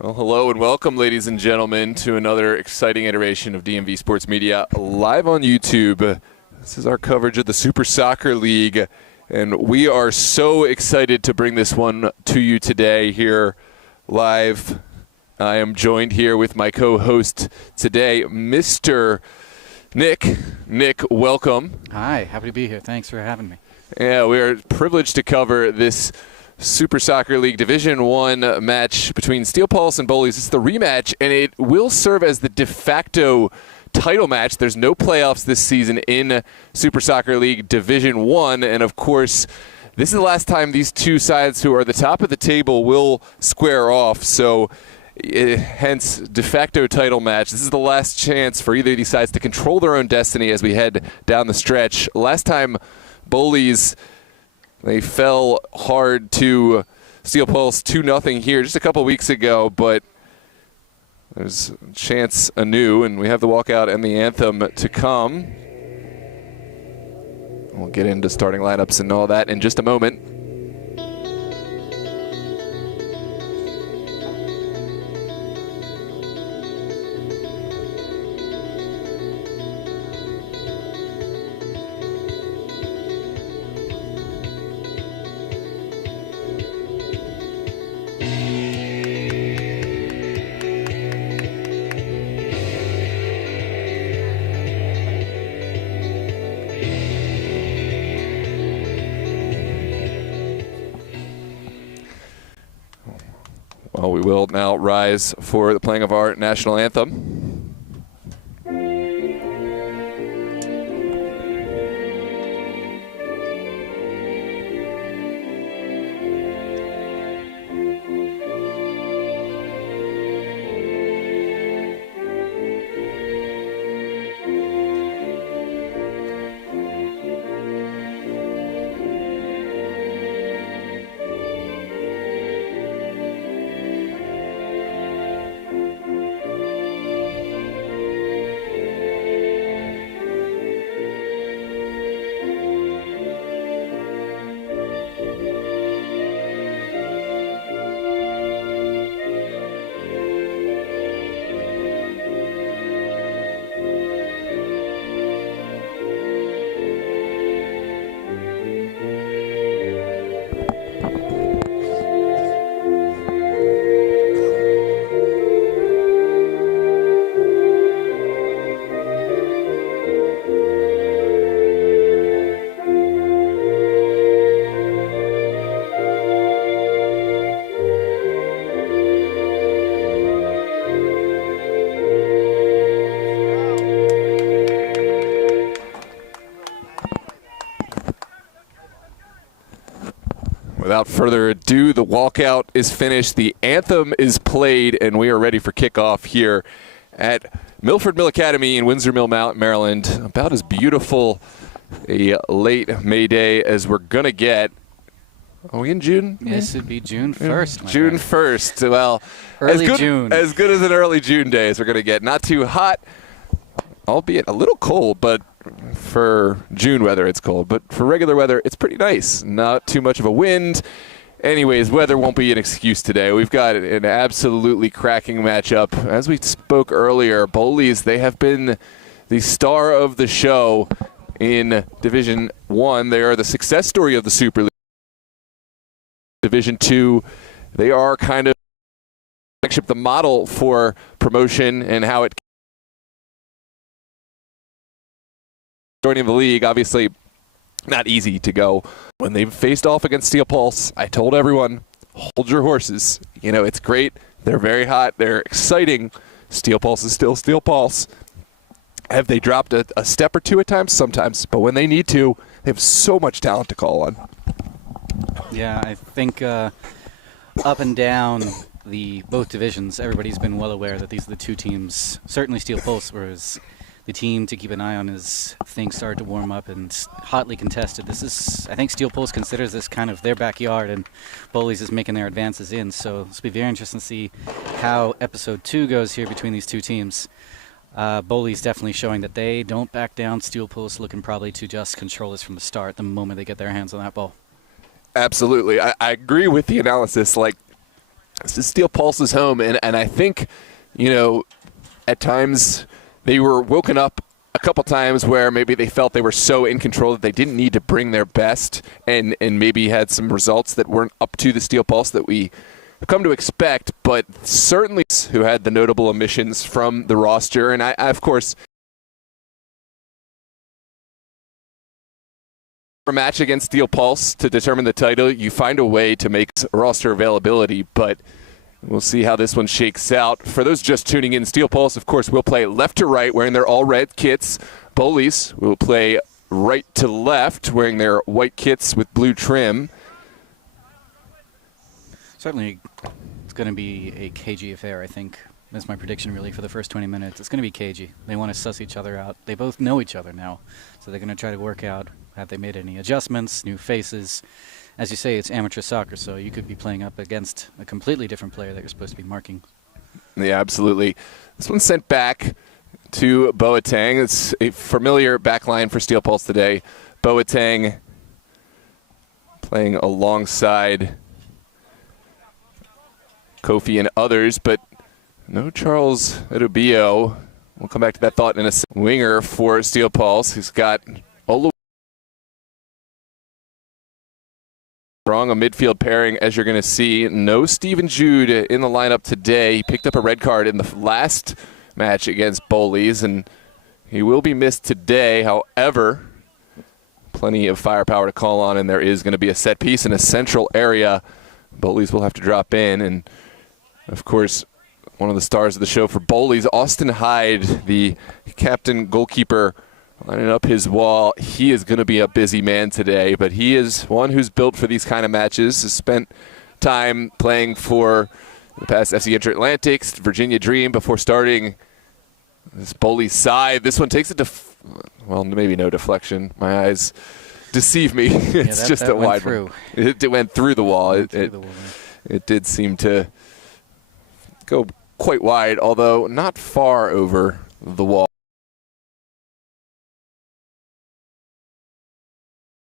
Well, hello and welcome, ladies and gentlemen, to another exciting iteration of DMV Sports Media live on YouTube. This is our coverage of the Super Soccer League, and we are so excited to bring this one to you today here live. I am joined here with my co-host today, Mr. Nick. Nick, welcome. Hi, happy to be here. Thanks for having me. Yeah, we are privileged to cover this Super Soccer League Division I match between Steel Pulse and Bowleys. It's the rematch, and it will serve as the de facto title match. There's no playoffs this season in Super Soccer League Division I, and of course, this is the last time these two sides who are the top of the table will square off, so hence de facto title match. This is the last chance for either of these sides to control their own destiny as we head down the stretch. Last time, Bowleys, they fell hard to Steel Pulse 2-0 here just a couple weeks ago, but there's a chance anew, and we have the walkout and the anthem to come. We'll get into starting lineups and all that in just a moment. Well, we will now rise for the playing of our national anthem. Without further ado, the walkout is finished, the anthem is played, and we are ready for kickoff here at Milford Mill Academy in Windsor Mill, Maryland. About as beautiful a late May day as we're going to get. Are we in June? Yes, it'd be June 1st. June 1st. Well, June. As good as an early June day as we're going to get. Not too hot, albeit a little cold, but for June weather it's cold. But for regular weather, it's pretty nice. Not too much of a wind. Anyways, weather won't be an excuse today. We've got an absolutely cracking matchup. As we spoke earlier, Bowleys, they have been the star of the show in Division I. They are the success story of the Super League. Division II, they are kind of the model for promotion and how it joining the league. Obviously not easy to go. When they've faced off against Steel Pulse, I told everyone, hold your horses. You know, it's great. They're very hot. They're exciting. Steel Pulse is still Steel Pulse. Have they dropped a step or two at times? Sometimes. But when they need to, they have so much talent to call on. Yeah, I think up and down both divisions, everybody's been well aware that these are the two teams. Certainly Steel Pulse was the team to keep an eye on as things started to warm up and hotly contested. This is, I think Steel Pulse considers this kind of their backyard, and Bowleys is making their advances in. So this will be very interesting to see how Episode 2 goes here between these two teams. Bowleys definitely showing that they don't back down. Steel Pulse looking probably to just control this from the start the moment they get their hands on that ball. Absolutely. I agree with the analysis. Like, This is Steel Pulse's home, and I think, at times they were woken up a couple times where maybe they felt they were so in control that they didn't need to bring their best, and maybe had some results that weren't up to the Steel Pulse that we come to expect, but certainly who had the notable omissions from the roster. And I of course, a match against Steel Pulse to determine the title, you find a way to make roster availability, but we'll see how this one shakes out. For those just tuning in, Steel Pulse, of course, will play left to right wearing their all-red kits. Bowleys will play right to left wearing their white kits with blue trim. Certainly, it's going to be a cagey affair, I think. That's my prediction, really, for the first 20 minutes. It's going to be cagey. They want to suss each other out. They both know each other now, so they're going to try to work out, have they made any adjustments, new faces. As you say, it's amateur soccer, so you could be playing up against a completely different player that you're supposed to be marking. Yeah, absolutely. This one's sent back to Boateng. It's a familiar back line for Steel Pulse today. Boateng playing alongside Kofi and others, but no Charles Edubio. We'll come back to that thought in a second. Winger for Steel Pulse. He's got Olu. Strong a midfield pairing, as you're going to see. No Steven Jude in the lineup today. He picked up a red card in the last match against Bowleys, and he will be missed today. However, plenty of firepower to call on, and there is going to be a set piece in a central area. Bowleys will have to drop in, and of course, one of the stars of the show for Bowleys, Austin Hyde, the captain goalkeeper, lining up his wall. He is going to be a busy man today, but he is one who's built for these kind of matches, has spent time playing for the past FC Inter-Atlantics, Virginia Dream, before starting this Bowleys side. This one takes it to, well, maybe no deflection. My eyes deceive me. It's just a wide one. It went through the wall. It did seem to go quite wide, although not far over the wall.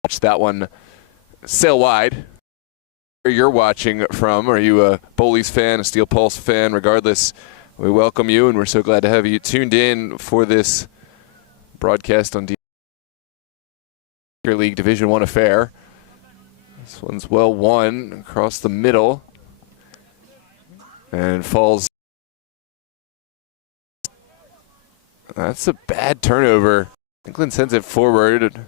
Watch that one sail wide. Where you're watching from, are you a Bowleys fan, a Steel Pulse fan? Regardless, we welcome you, and we're so glad to have you tuned in for this broadcast on League Division I affair. This one's well won across the middle and falls. That's a bad turnover. England sends it forward.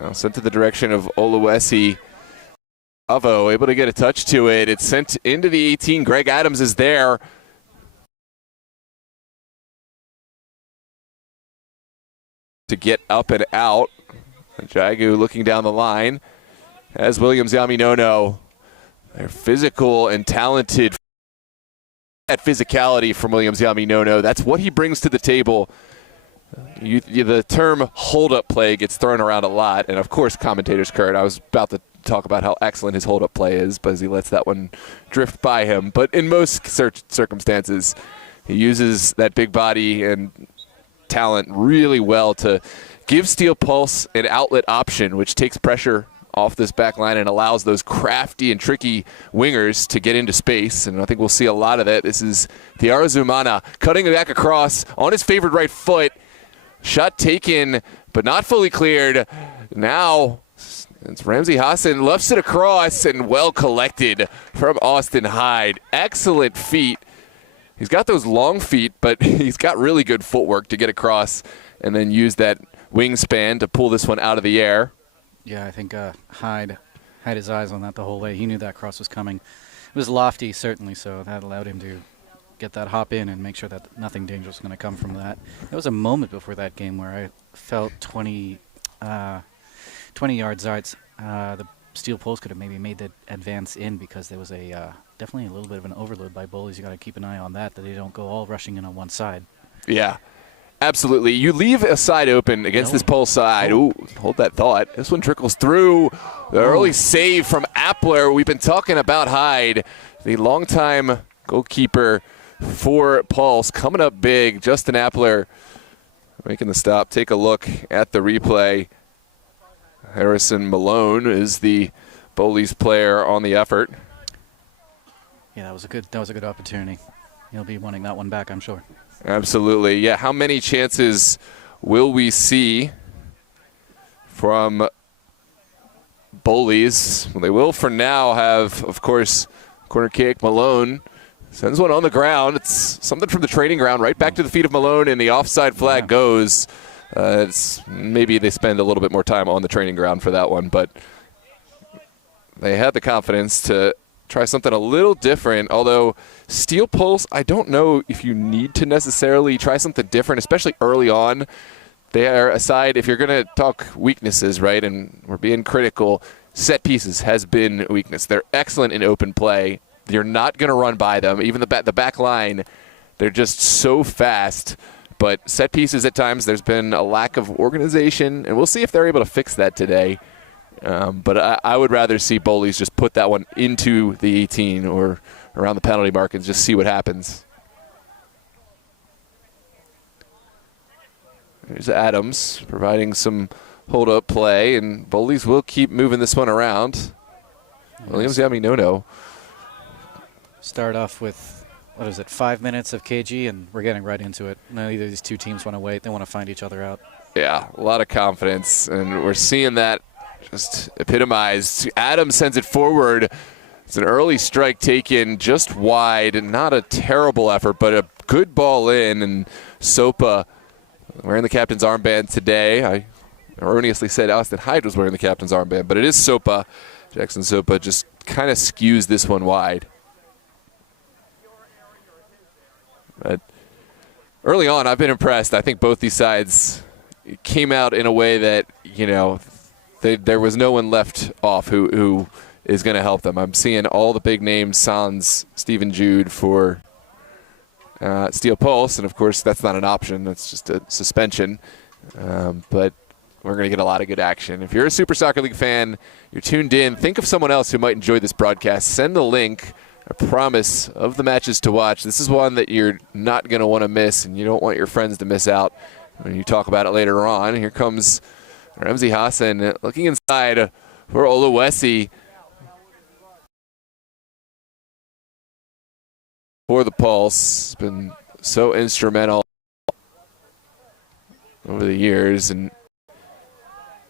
Now sent to the direction of Oluwesi. Avo able to get a touch to it. It's sent into the 18. Greg Adams is there. To get up and out. Jagu looking down the line. As Williams Yaminono. They're physical and talented. That physicality from Williams Yaminono. That's what he brings to the table. The term hold-up play gets thrown around a lot, and of course commentators Kurt, I was about to talk about how excellent his hold-up play is, but he lets that one drift by him. But in most circumstances, he uses that big body and talent really well to give Steel Pulse an outlet option, which takes pressure off this back line and allows those crafty and tricky wingers to get into space, and I think we'll see a lot of that. This is Thiara Zumana cutting it back across on his favored right foot. Shot taken, but not fully cleared. Now it's Ramsey Hassan, lefts it across, and well collected from Austin Hyde. Excellent feet. He's got those long feet, but he's got really good footwork to get across and then use that wingspan to pull this one out of the air. Yeah, I think Hyde had his eyes on that the whole way. He knew that cross was coming. It was lofty, certainly, so that allowed him to get that hop in and make sure that nothing dangerous was going to come from that. There was a moment before that game where I felt 20 yards out. The Steel Pulse could have maybe made the advance in because there was definitely a little bit of an overload by Bowleys. You got to keep an eye on that they don't go all rushing in on one side. Yeah, absolutely. You leave a side open against this Pulse side. Ooh, hold that thought. This one trickles through. The early save from Appler. We've been talking about Hyde, the longtime goalkeeper for Pulse, coming up big. Justin Appler making the stop. Take a look at the replay. Harrison Malone is the Bowleys player on the effort. Yeah, that was a good opportunity. He'll be wanting that one back, I'm sure. Absolutely. Yeah, how many chances will we see from Bowleys? Well, they will for now have, of course, corner kick. Malone sends one on the ground. It's something from the training ground right back to the feet of Malone, and the offside flag goes. It's maybe they spend a little bit more time on the training ground for that one, but they had the confidence to try something a little different. Although Steel Pulse, I don't know if you need to necessarily try something different, especially early on. They are aside, if you're going to talk weaknesses, right, and we're being critical, set pieces has been a weakness. They're excellent in open play. You're not going to run by them. Even the back line, they're just so fast. But set pieces at times, there's been a lack of organization, and we'll see if they're able to fix that today. But I would rather see Bowleys just put that one into the 18 or around the penalty mark and just see what happens. There's Adams providing some hold-up play, and Bowleys will keep moving this one around. Williams Yaminono. Start off with, 5 minutes of KG, and we're getting right into it. Neither of these two teams want to wait. They want to find each other out. Yeah, a lot of confidence, and we're seeing that just epitomized. Adams sends it forward. It's an early strike taken just wide. Not a terrible effort, but a good ball in, and Sopa wearing the captain's armband today. I erroneously said Austin Hyde was wearing the captain's armband, but it is Sopa. Jackson Sopa just kind of skews this one wide. But early on, I've been impressed. I think both these sides came out in a way that, there was no one left off who is going to help them. I'm seeing all the big names, Sans, Stephen Jude for Steel Pulse, and of course that's not an option. That's just a suspension. But we're going to get a lot of good action. If you're a Super Soccer League fan, you're tuned in, think of someone else who might enjoy this broadcast. Send the link, a promise of the matches to watch. This is one that you're not going to want to miss, and you don't want your friends to miss out when you talk about it later on. Here comes Ramsey Hassan looking inside for Oluwesi for the Pulse. Been so instrumental over the years, and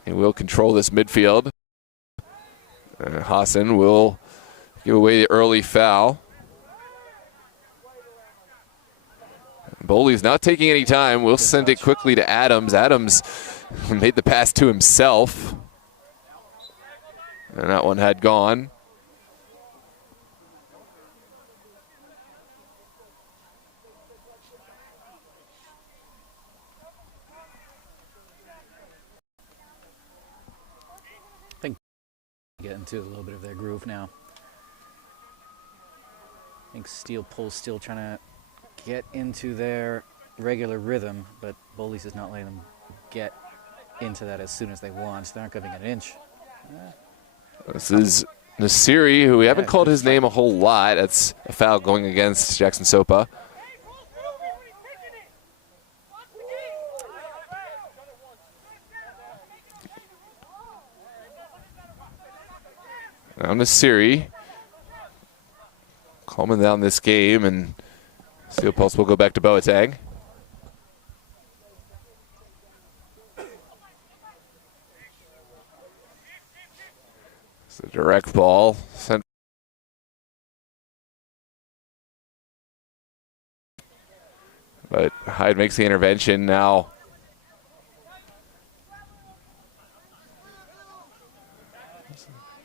he will control this midfield. Hassan will give away the early foul. Bowley's not taking any time. We'll send it quickly to Adams. Adams made the pass to himself, and that one had gone. I think get into a little bit of their groove now. I think Steel Pulse still trying to get into their regular rhythm, but Bowleys is not letting them get into that as soon as they want. They're not giving an inch. This is Nasiri, who we haven't called his name a whole lot. That's a foul going against Jackson Sopa. Now Nasiri calming down this game, and Steel Pulse will go back to Boateng. It's a direct ball sent. But Hyde makes the intervention now.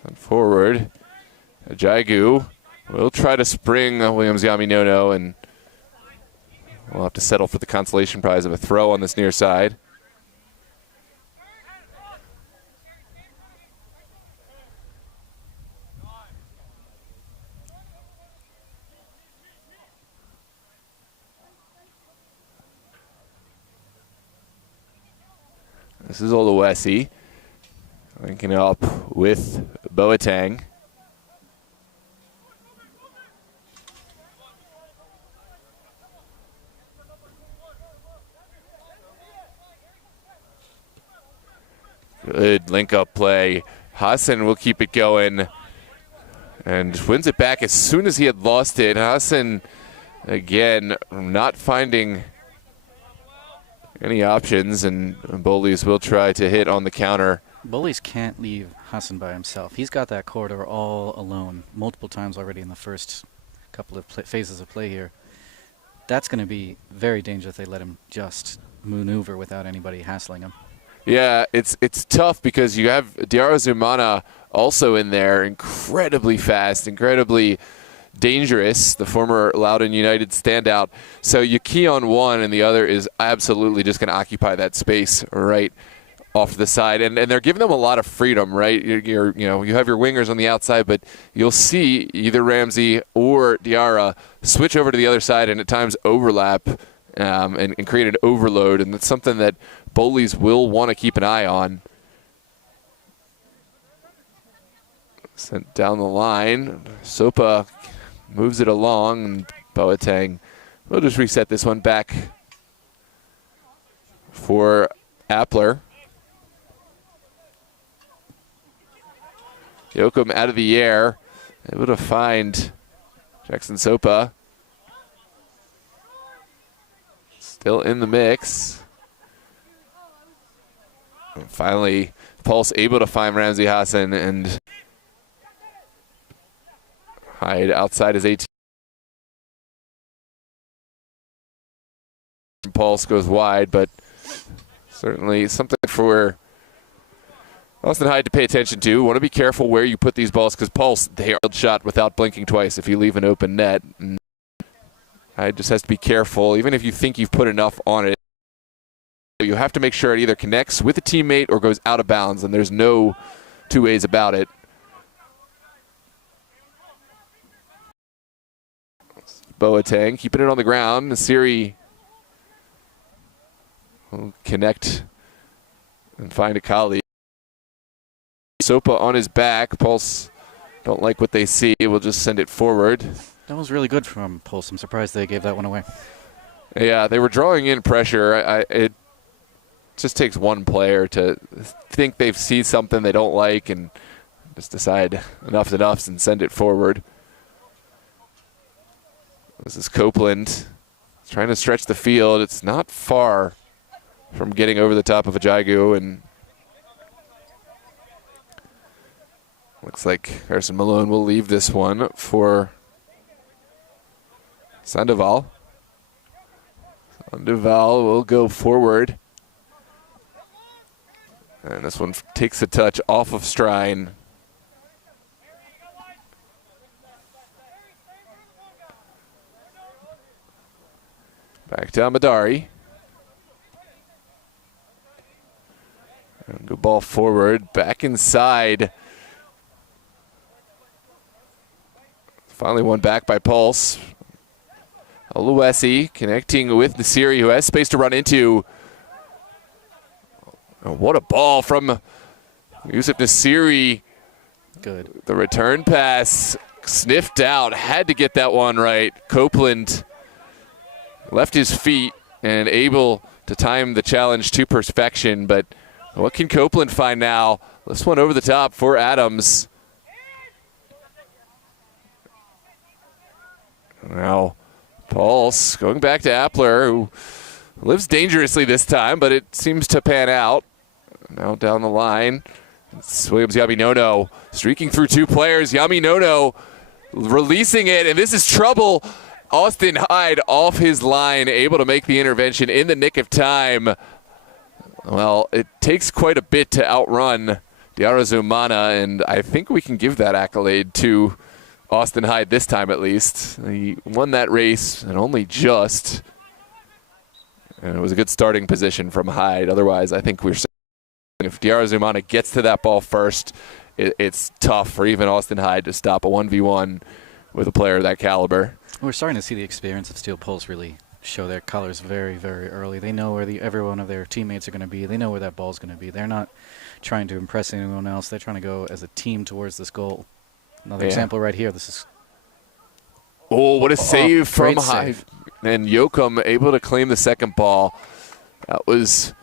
And forward, Jagu will try to spring Williams Yaminono, and we'll have to settle for the consolation prize of a throw on this near side. This is Oluwesi linking up with Boateng. Good link-up play. Hassan will keep it going and wins it back as soon as he had lost it. Hassan, again, not finding any options, and Bowleys will try to hit on the counter. Bowleys can't leave Hassan by himself. He's got that corridor all alone multiple times already in the first couple of phases of play here. That's going to be very dangerous if they let him just maneuver without anybody hassling him. Yeah, it's tough because you have Diarra Zumana also in there, incredibly fast, incredibly dangerous, the former Loudoun United standout. So you key on one, and the other is absolutely just going to occupy that space right off to the side. And they're giving them a lot of freedom, right? You have your wingers on the outside, but you'll see either Ramsey or Diarra switch over to the other side and at times overlap and create an overload. And that's something that Bowleys will want to keep an eye on. Sent down the line. Sopa moves it along, and Boateng will just reset this one back for Appler. Yoakum out of the air, able to find Jackson Sopa. Still in the mix. And finally, Pulse able to find Ramsey Hassan and Hyde outside his 18. Pulse goes wide, but certainly something for Austin Hyde to pay attention to. Want to be careful where you put these balls because Pulse, they are shot without blinking twice if you leave an open net. And Hyde just has to be careful, even if you think you've put enough on it. You have to make sure it either connects with a teammate or goes out of bounds, and there's no two ways about it. Boateng keeping it on the ground. Nasiri will connect and find a colleague. Sopa on his back. Pulse don't like what they see. We'll just send it forward. That was really good from Pulse. I'm surprised they gave that one away. Yeah, they were drawing in pressure. It just takes one player to think they've seen something they don't like and just decide enough's enough and send it forward. This is Copeland trying to stretch the field. It's not far from getting over the top of Ajagu, and looks like Harrison Malone will leave this one for Sandoval. Sandoval will go forward. And this one takes a touch off of Strine. Back to Amadari. And good ball forward, back inside. Finally one back by Pulse. Oluwesi connecting with Nasiri, who has space to run into. Oh, what a ball from Yusuf Nasiri. Good. The return pass sniffed out, had to get that one right. Copeland left his feet and able to time the challenge to perfection, but what can Copeland find now? This one over the top for Adams. Now, Pulse going back to Appler, who lives dangerously this time, but it seems to pan out. Now down the line, it's Williams Yaminono streaking through two players. Yaminono releasing it, and this is trouble. Austin Hyde off his line, able to make the intervention in the nick of time. Well, it takes quite a bit to outrun Diarra Zumana, and I think we can give that accolade to Austin Hyde this time at least. He won that race, and only just. And it was a good starting position from Hyde. Otherwise, I think we're saying if Diarra Zumana gets to that ball first, it's tough for even Austin Hyde to stop a 1v1 with a player of that caliber. We're starting to see the experience of Steel Pulse really show their colors very, very early. They know where every one of their teammates are going to be. They know where that ball's going to be. They're not trying to impress anyone else. They're trying to go as a team towards this goal. Another example right here. This is. Oh, what a save from Hyde. Save. And Yoakum able to claim the second ball. That was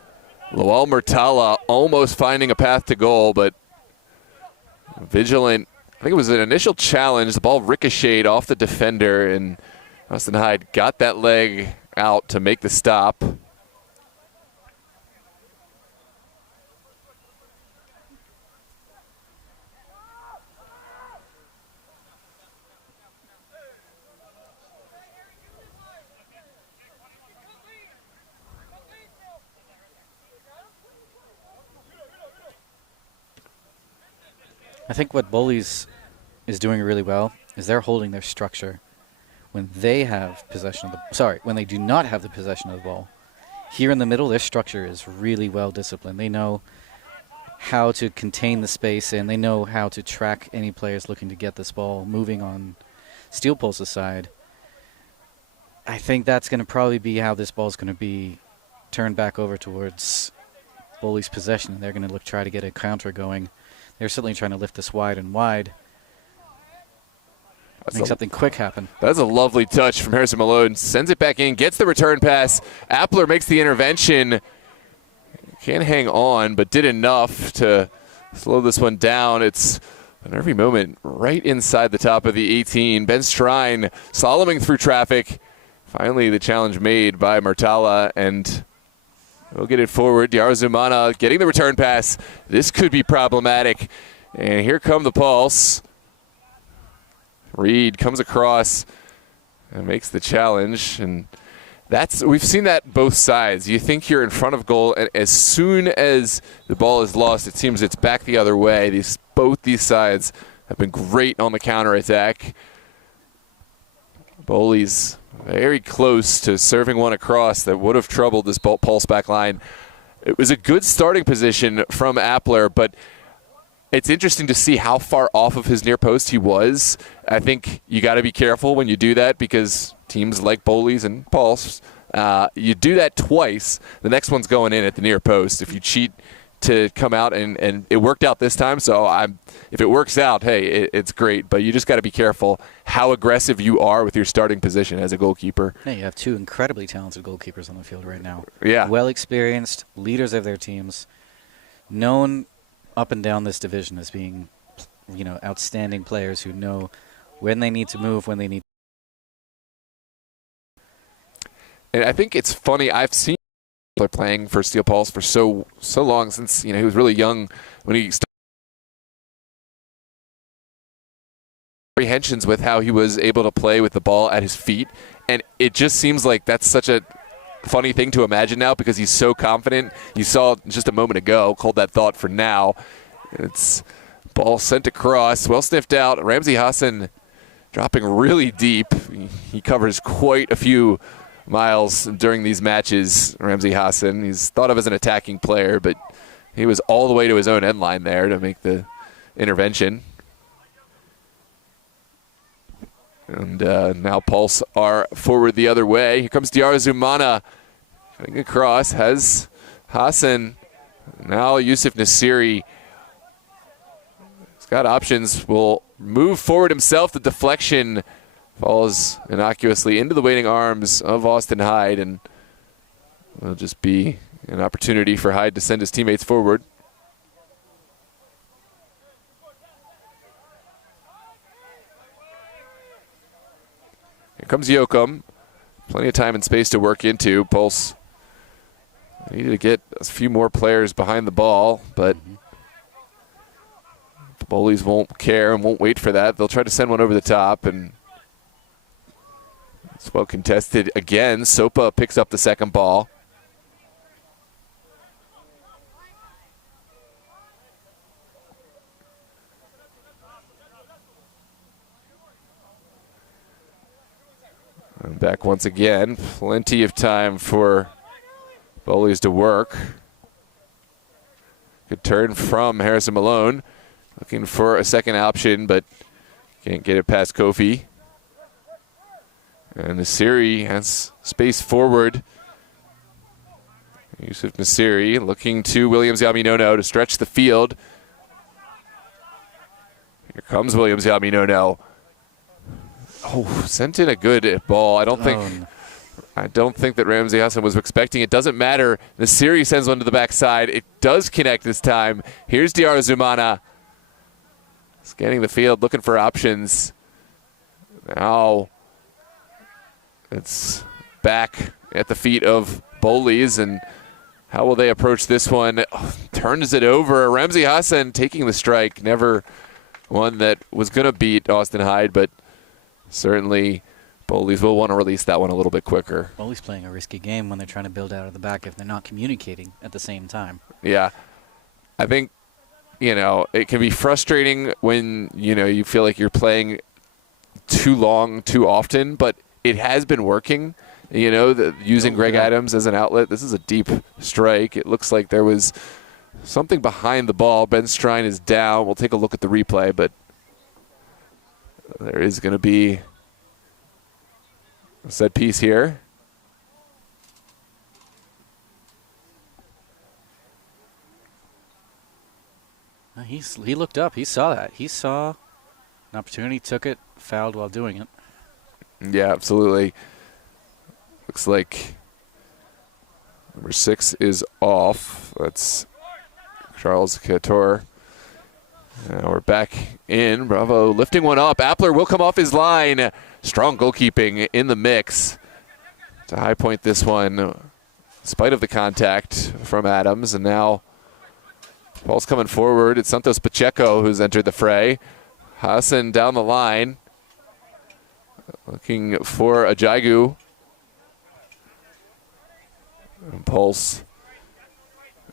Lawal Murtala almost finding a path to goal, but Vigilant. I think it was an initial challenge. The ball ricocheted off the defender, and Austin Hyde got that leg out to make the stop. I think what Bowleys is doing really well is they're holding their structure when they have possession of the when they do not have the possession of the ball. Here in the middle, their structure is really well disciplined. They know how to contain the space, and they know how to track any players looking to get this ball moving on Steel Pulse's side. I think that's going to probably be how this ball is going to be turned back over towards Bowleys' possession. They're going to try to get a counter going. They're certainly trying to lift this wide and wide. Make something quick happen. That's a lovely touch from Harrison Malone. Sends it back in, gets the return pass. Appler makes the intervention. Can't hang on, but did enough to slow this one down. It's an every moment right inside the top of the 18. Ben Strine slaloming through traffic. Finally, the challenge made by Murtala, and we'll get it forward. Diarra Zumana getting the return pass. This could be problematic. And here come the Pulse. Reed comes across and makes the challenge. And we've seen that both sides. You think you're in front of goal, and as soon as the ball is lost, it seems it's back the other way. Both these sides have been great on the counterattack. Bowleys very close to serving one across that would have troubled this Pulse back line. It was a good starting position from Appler, but it's interesting to see how far off of his near post he was. I think you got to be careful when you do that, because teams like Bowleys and Pulse, you do that twice, the next one's going in at the near post. If you cheat to come out, and it worked out this time, so if it works out, hey, it's great, but you just got to be careful how aggressive you are with your starting position as a goalkeeper. Yeah, you have two incredibly talented goalkeepers on the field right now. Yeah. Well experienced, leaders of their teams, known up and down this division as being, outstanding players who know when they need to move, when they need. And I think it's funny, I've seen playing for Steel Pulse for so long, since he was really young when he started. Apprehensions with how he was able to play with the ball at his feet, and it just seems like that's such a funny thing to imagine now, because he's so confident. You saw just a moment ago, hold that thought for now. It's ball sent across, well sniffed out. Ramsey Hassan dropping really deep. He covers quite a few miles during these matches, Ramsey Hassan. He's thought of as an attacking player, but he was all the way to his own end line there to make the intervention. And now Pulse are forward the other way. Here comes Diarra Zumana cutting across, has Hassan. Now Yusuf Nasiri. He's got options, will move forward himself. The deflection falls innocuously into the waiting arms of Austin Hyde, and will just be an opportunity for Hyde to send his teammates forward. Here comes Yoakum. Plenty of time and space to work into. Pulse needed to get a few more players behind the ball, but the Bowleys won't care and won't wait for that. They'll try to send one over the top, and it's well contested again. Sopa picks up the second ball. And back once again. Plenty of time for Bowleys to work. Good turn from Harrison Malone. Looking for a second option, but can't get it past Kofi. And Nasiri has space forward. Yusuf Nasiri looking to Williams Yaminono to stretch the field. Here comes Williams Yaminono. Oh, sent in a good ball. I don't think that Ramsey Hassan was expecting it. Doesn't matter. Nasiri sends one to the backside. It does connect this time. Here's Diarra Zumana. Scanning the field, looking for options. Now it's back at the feet of Bowleys, and how will they approach this one? Oh, turns it over. Ramzi Hassan taking the strike. Never one that was going to beat Austin Hyde, but certainly Bowleys will want to release that one a little bit quicker. Bowleys playing a risky game when they're trying to build out of the back if they're not communicating at the same time. Yeah. I think, it can be frustrating when, you feel like you're playing too long, too often, but it has been working. Using Greg Adams as an outlet. This is a deep strike. It looks like there was something behind the ball. Ben Strine is down. We'll take a look at the replay, but there is going to be a set piece here. He looked up. He saw that. He saw an opportunity, took it, fouled while doing it. Yeah, absolutely. Looks like number 6 is off. That's Charles Couture. Now we're back in. Bravo lifting one up. Appler will come off his line. Strong goalkeeping in the mix to high point this one, in spite of the contact from Adams. And now ball's coming forward. It's Santos Pacheco who's entered the fray. Hassan down the line, looking for Ajagu. And Pulse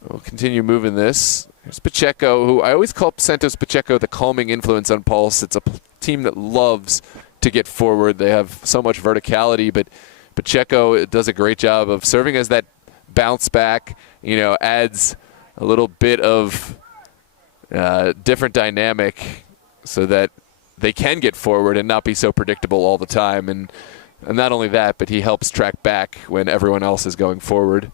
will continue moving this. Here's Pacheco, who I always call Santos Pacheco the calming influence on Pulse. It's a team that loves to get forward. They have so much verticality, but Pacheco does a great job of serving as that bounce back, adds a little bit of different dynamic so that they can get forward and not be so predictable all the time. And not only that, but he helps track back when everyone else is going forward.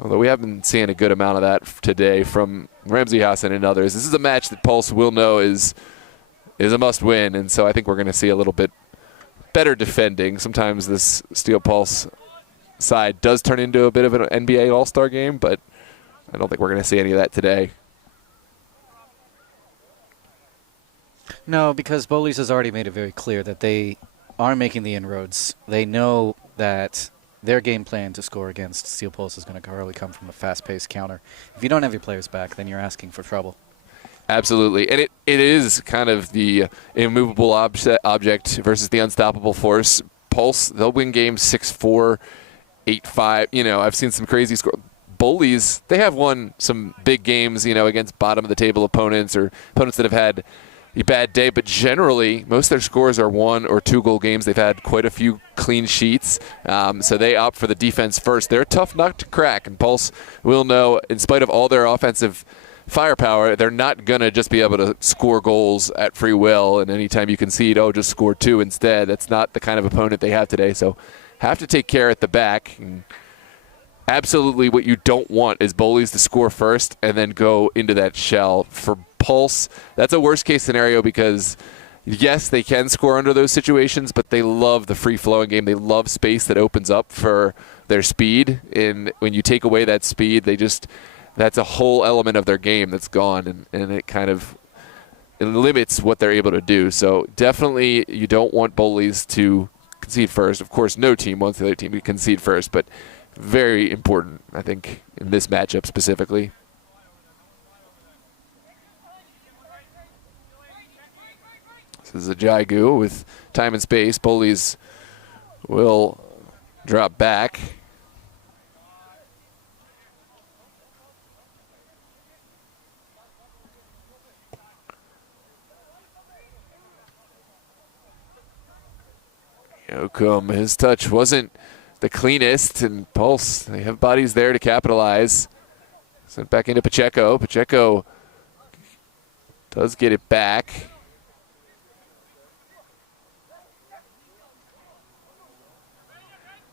Although we have been seeing a good amount of that today from Ramzi Hassan and others. This is a match that Pulse will know is a must-win, and so I think we're going to see a little bit better defending. Sometimes this Steel Pulse side does turn into a bit of an NBA All-Star game, but I don't think we're going to see any of that today. No, because Bowleys has already made it very clear that they are making the inroads. They know that their game plan to score against Steel Pulse is going to probably come from a fast-paced counter. If you don't have your players back, then you're asking for trouble. Absolutely. And it is kind of the immovable object versus the unstoppable force. Pulse, they'll win games 6-4, 8-5. I've seen some crazy scores. Bowleys, they have won some big games, against bottom-of-the-table opponents or opponents that have had a bad day, but generally most of their scores are 1 or 2 goal games. They've had quite a few clean sheets, so they opt for the defense first. They're a tough nut to crack, and Pulse will know, in spite of all their offensive firepower, they're not going to just be able to score goals at free will, and anytime you concede, just score 2 instead. That's not the kind of opponent they have today, so have to take care at the back. And absolutely what you don't want is Bowleys to score first and then go into that shell. For Pulse, that's a worst-case scenario because, yes, they can score under those situations, but they love the free-flowing game. They love space that opens up for their speed, and when you take away that speed, that's a whole element of their game that's gone, and it kind of limits what they're able to do. So definitely you don't want Bowleys to concede first. Of course, no team wants the other team to concede first, but very important, I think, in this matchup specifically. This is a Jaigu with time and space. Bowleys will drop back. Yoakum, his touch wasn't the cleanest, and Pulse, they have bodies there to capitalize. Sent back into Pacheco. Pacheco does get it back.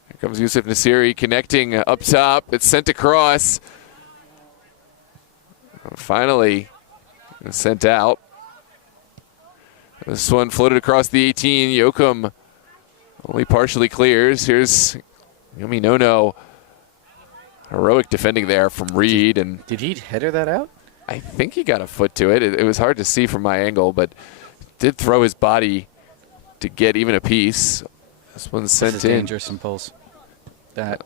Here comes Yusuf Nasiri connecting up top. It's sent across. Finally sent out. This one floated across the 18. Yoakum only partially clears. Here's Yomi Nono. Heroic defending there from Reed. And did he header that out? I think he got a foot to it. It was hard to see from my angle, but did throw his body to get even a piece. This one's sent This is in. dangerous from Pulse. That.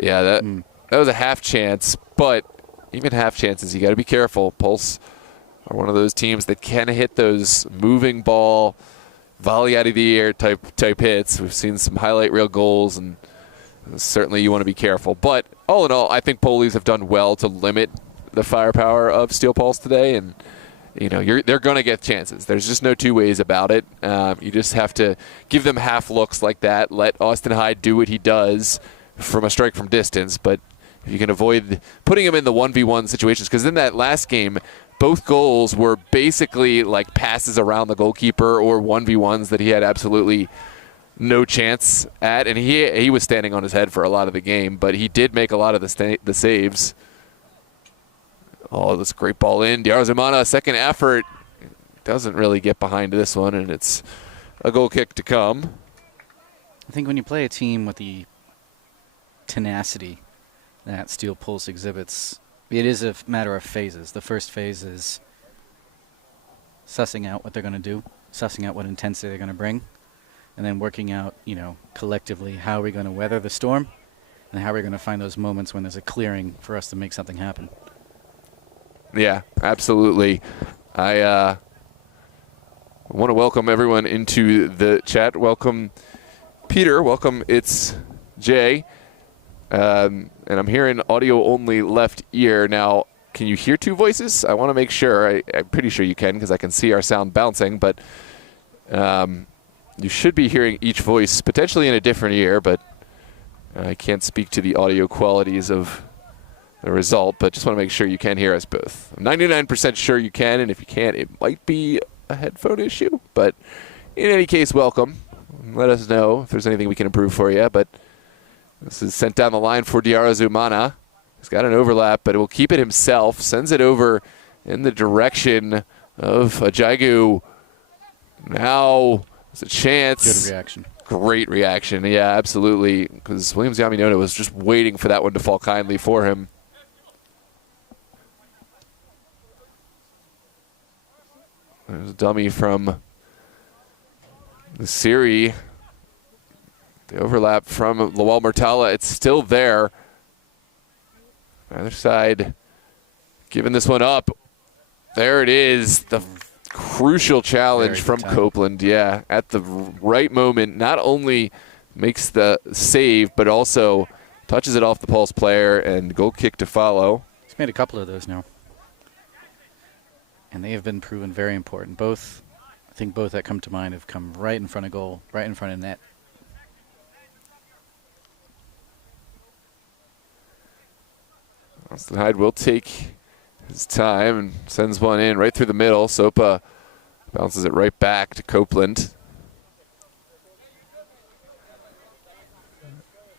Yeah, that was a half chance, but even half chances, you got to be careful. Pulse are one of those teams that can hit those moving ball, volley out of the air type hits. We've seen some highlight reel goals, and certainly you want to be careful. But all in all, I think Bowleys have done well to limit the firepower of Steel Pulse today, and they're going to get chances. There's just no two ways about it. You just have to give them half looks like that. Let Austin Hyde do what he does from a strike from distance, but if you can avoid putting him in the 1v1 situations, because in that last game, both goals were basically like passes around the goalkeeper or 1v1s that he had absolutely no chance at, and he was standing on his head for a lot of the game, but he did make a lot of the saves. Oh, this great ball in. Diarzumana, second effort. Doesn't really get behind this one, and it's a goal kick to come. I think when you play a team with the tenacity that Steel Pulse exhibits, it is a matter of phases. The first phase is sussing out what they're going to do, sussing out what intensity they're going to bring, and then working out, collectively how are we going to weather the storm and how are we going to find those moments when there's a clearing for us to make something happen. Yeah, absolutely. I want to welcome everyone into the chat. Welcome, Peter. Welcome, it's Jay. And I'm hearing audio only left ear. Now, can you hear two voices? I want to make sure. I'm pretty sure you can because I can see our sound bouncing. But you should be hearing each voice potentially in a different ear. But I can't speak to the audio qualities of the result, but just want to make sure you can hear us both. I'm 99% sure you can, and if you can't, it might be a headphone issue. But in any case, welcome. Let us know if there's anything we can improve for you. But this is sent down the line for Diarzumana. He's got an overlap, but it will keep it himself. Sends it over in the direction of Ajagu. Now there's a chance. Good reaction. Great reaction. Yeah, absolutely. Because Williams Yaminoto was just waiting for that one to fall kindly for him. There's a dummy from the Siri. The overlap from Lawal Murtala. It's still there. Other side giving this one up. There it is. The crucial challenge from Copeland. Yeah, at the right moment. Not only makes the save, but also touches it off the Pulse player and goal kick to follow. He's made a couple of those now. And they have been proven very important. I think both that come to mind have come right in front of goal, right in front of net. Austin Hyde will take his time and sends one in right through the middle. Sopa bounces it right back to Copeland.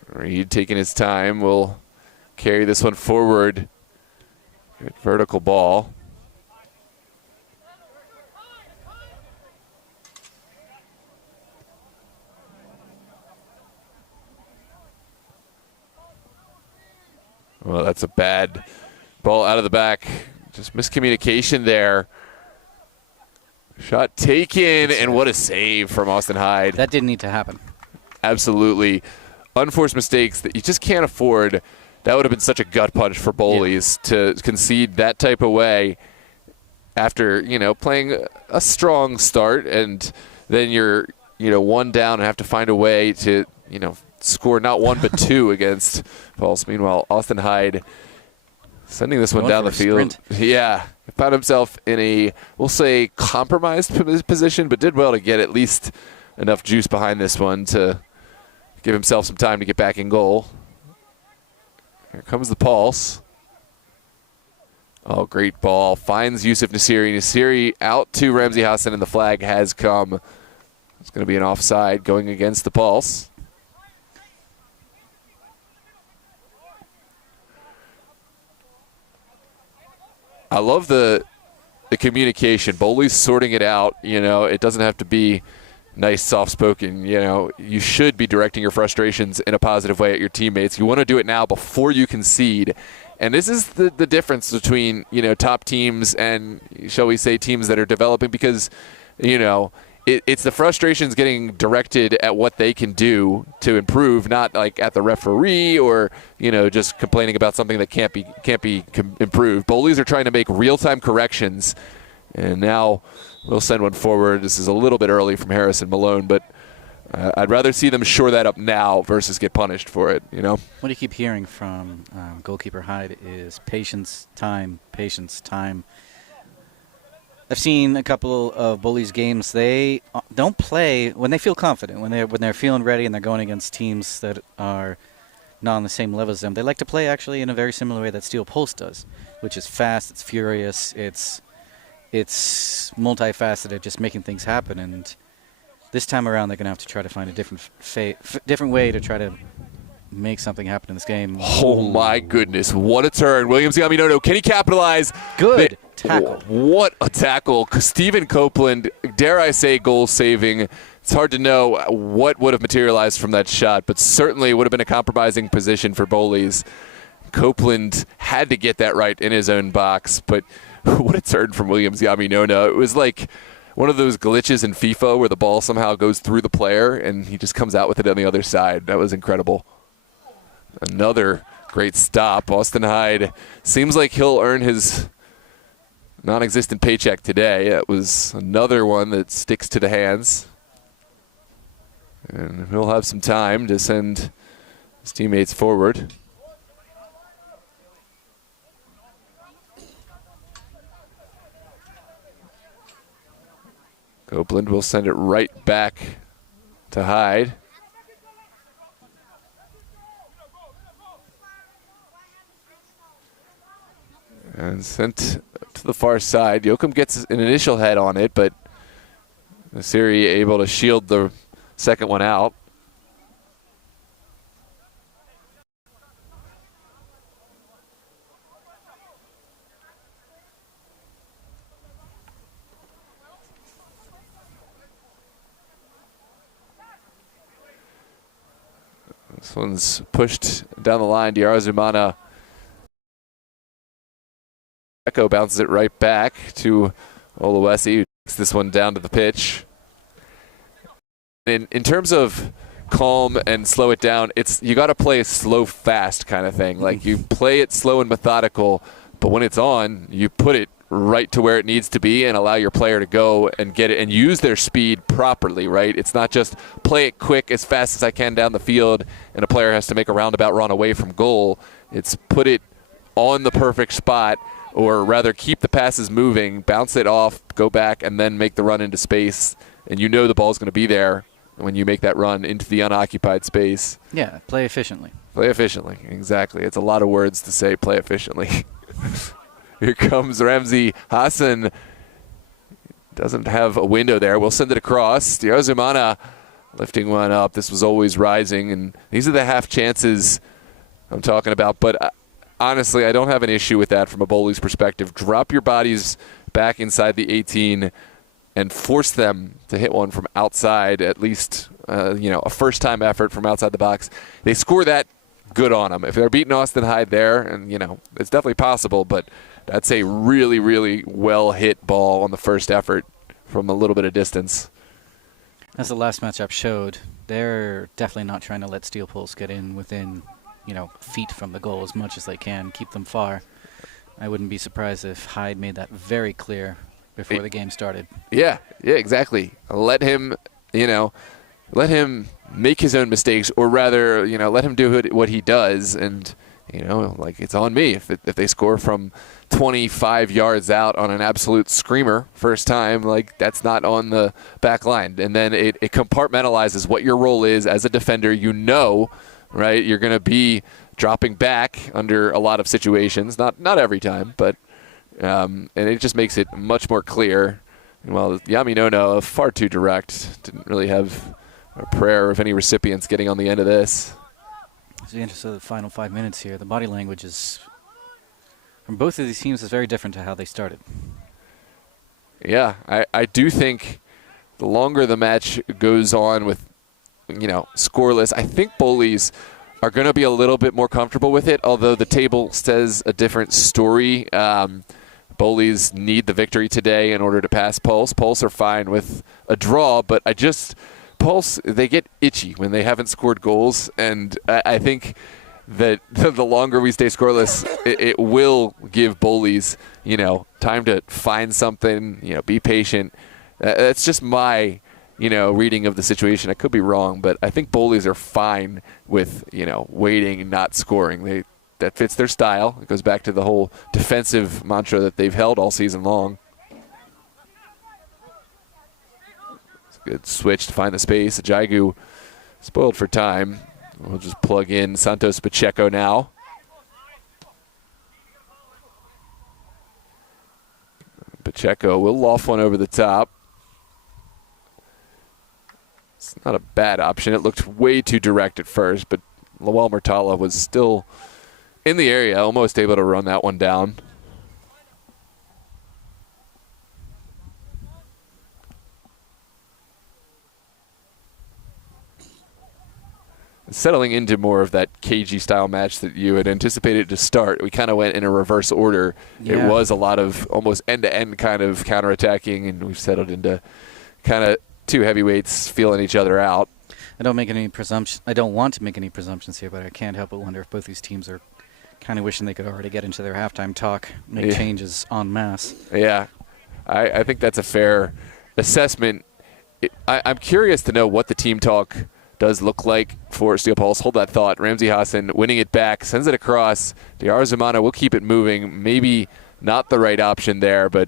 Reed taking his time will carry this one forward. Good vertical ball. Well, that's a bad ball out of the back. Just miscommunication there. Shot taken, and what a save from Austin Hyde. That didn't need to happen. Absolutely. Unforced mistakes that you just can't afford. That would have been such a gut punch for Bowleys to concede that type of way after, playing a strong start, and then you're, one down and have to find a way to, score not one but two against Pulse. Meanwhile, Austin Hyde sending this one down the field. Yeah, found himself in a, we'll say, compromised position, but did well to get at least enough juice behind this one to give himself some time to get back in goal. Here comes the Pulse. Oh, great ball. Finds Yusuf Nasiri. Nasiri out to Ramsey Hassan, and the flag has come. It's going to be an offside going against the Pulse. I love the communication. Bowley's sorting it out. It doesn't have to be nice, soft-spoken. You should be directing your frustrations in a positive way at your teammates. You want to do it now before you concede. And this is the difference between, top teams and, shall we say, teams that are developing, because, it's the frustrations getting directed at what they can do to improve, not like at the referee or, just complaining about something that can't be improved. Bowleys are trying to make real-time corrections, and now we'll send one forward. This is a little bit early from Harrison Malone, but I'd rather see them shore that up now versus get punished for it, What you keep hearing from goalkeeper Hyde is patience, time, patience, time. I've seen a couple of Bowleys games. They don't play when they feel confident, when they're feeling ready and they're going against teams that are not on the same level as them. They like to play actually in a very similar way that Steel Pulse does, which is fast, it's furious, it's multifaceted, just making things happen. And this time around, they're going to have to try to find a different way to try to make something happen in this game. Oh, my goodness. What a turn. Williams Yaminono, can he capitalize? Good tackle. What a tackle. Stephen Copeland, dare I say, goal-saving. It's hard to know what would have materialized from that shot, but certainly would have been a compromising position for Bowleys. Copeland had to get that right in his own box, but what a turn from Williams Yaminono. It was like one of those glitches in FIFA where the ball somehow goes through the player and he just comes out with it on the other side. That was incredible. Another great stop. Austin Hyde seems like he'll earn his non-existent paycheck today. That was another one that sticks to the hands. And he'll have some time to send his teammates forward. Copeland will send it right back to Hyde. And sent to the far side. Yoakum gets an initial head on it, but Nasiri able to shield the second one out. This one's pushed down the line. Diarazumana Echo bounces it right back to Oluwesi, who takes this one down to the pitch. In terms of calm and slow it down, you got to play a slow, fast kind of thing. Like you play it slow and methodical, but when it's on, you put it right to where it needs to be and allow your player to go and get it and use their speed properly, right? It's not just play it quick as fast as I can down the field and a player has to make a roundabout run away from goal. It's put it on the perfect spot, or rather keep the passes moving, bounce it off, go back, and then make the run into space. And you know the ball's going to be there when you make that run into the unoccupied space. Yeah, play efficiently. Play efficiently, exactly. It's a lot of words to say play efficiently. Here comes Ramsey Hassan. Doesn't have a window there. We'll send it across. Diarazumana lifting one up. This was always rising, and these are the half chances I'm talking about. But honestly, I don't have an issue with that from a Bowleys perspective. Drop your bodies back inside the 18 and force them to hit one from outside, at least a first-time effort from outside the box. They score that, good on them. If they're beating Austin Hyde there, and, it's definitely possible, but that's a really, really well-hit ball on the first effort from a little bit of distance. As the last matchup showed, they're definitely not trying to let Steel Pulse get in within feet from the goal as much as they can, keep them far. I wouldn't be surprised if Hyde made that very clear before the game started. Yeah, exactly. Let him make his own mistakes, or rather, let him do what he does, and it's on me if they score from 25 yards out on an absolute screamer first time, that's not on the back line. And then it compartmentalizes what your role is as a defender. Right, you're going to be dropping back under a lot of situations, not every time, but and it just makes it much more clear. Well, Yaminono, far too direct, didn't really have a prayer of any recipients getting on the end of this. It's the interest of the final 5 minutes here. The body language is from both of these teams is very different to how they started. Yeah, I do think the longer the match goes on with scoreless, I think Bowleys are going to be a little bit more comfortable with it, although the table says a different story. Bowleys need the victory today in order to pass Pulse. Pulse are fine with a draw, but Pulse, they get itchy when they haven't scored goals, and I think that the longer we stay scoreless, it will give Bowleys, time to find something, be patient. That's just my reading of the situation. I could be wrong, but I think Bowleys are fine with, waiting and not scoring. That fits their style. It goes back to the whole defensive mantra that they've held all season long. It's a good switch to find the space. Ajagu spoiled for time. We'll just plug in Santos Pacheco now. Pacheco will loft one over the top. It's not a bad option. It looked way too direct at first, but Lowell Murtala was still in the area, almost able to run that one down. Settling into more of that cagey style match that you had anticipated to start. We kind of went in a reverse order. Yeah. It was a lot of almost end-to-end kind of counterattacking, and we've settled into kind of two heavyweights feeling each other out. I don't want to make any presumptions here, but I can't help but wonder if both these teams are kind of wishing they could already get into their halftime talk, make changes en masse. Yeah, I think that's a fair assessment. I'm curious to know what the team talk does look like for Steel Pulse. Hold that thought. Ramsey Hassan winning it back, sends it across. Diarra Zumana will keep it moving. Maybe not the right option there, but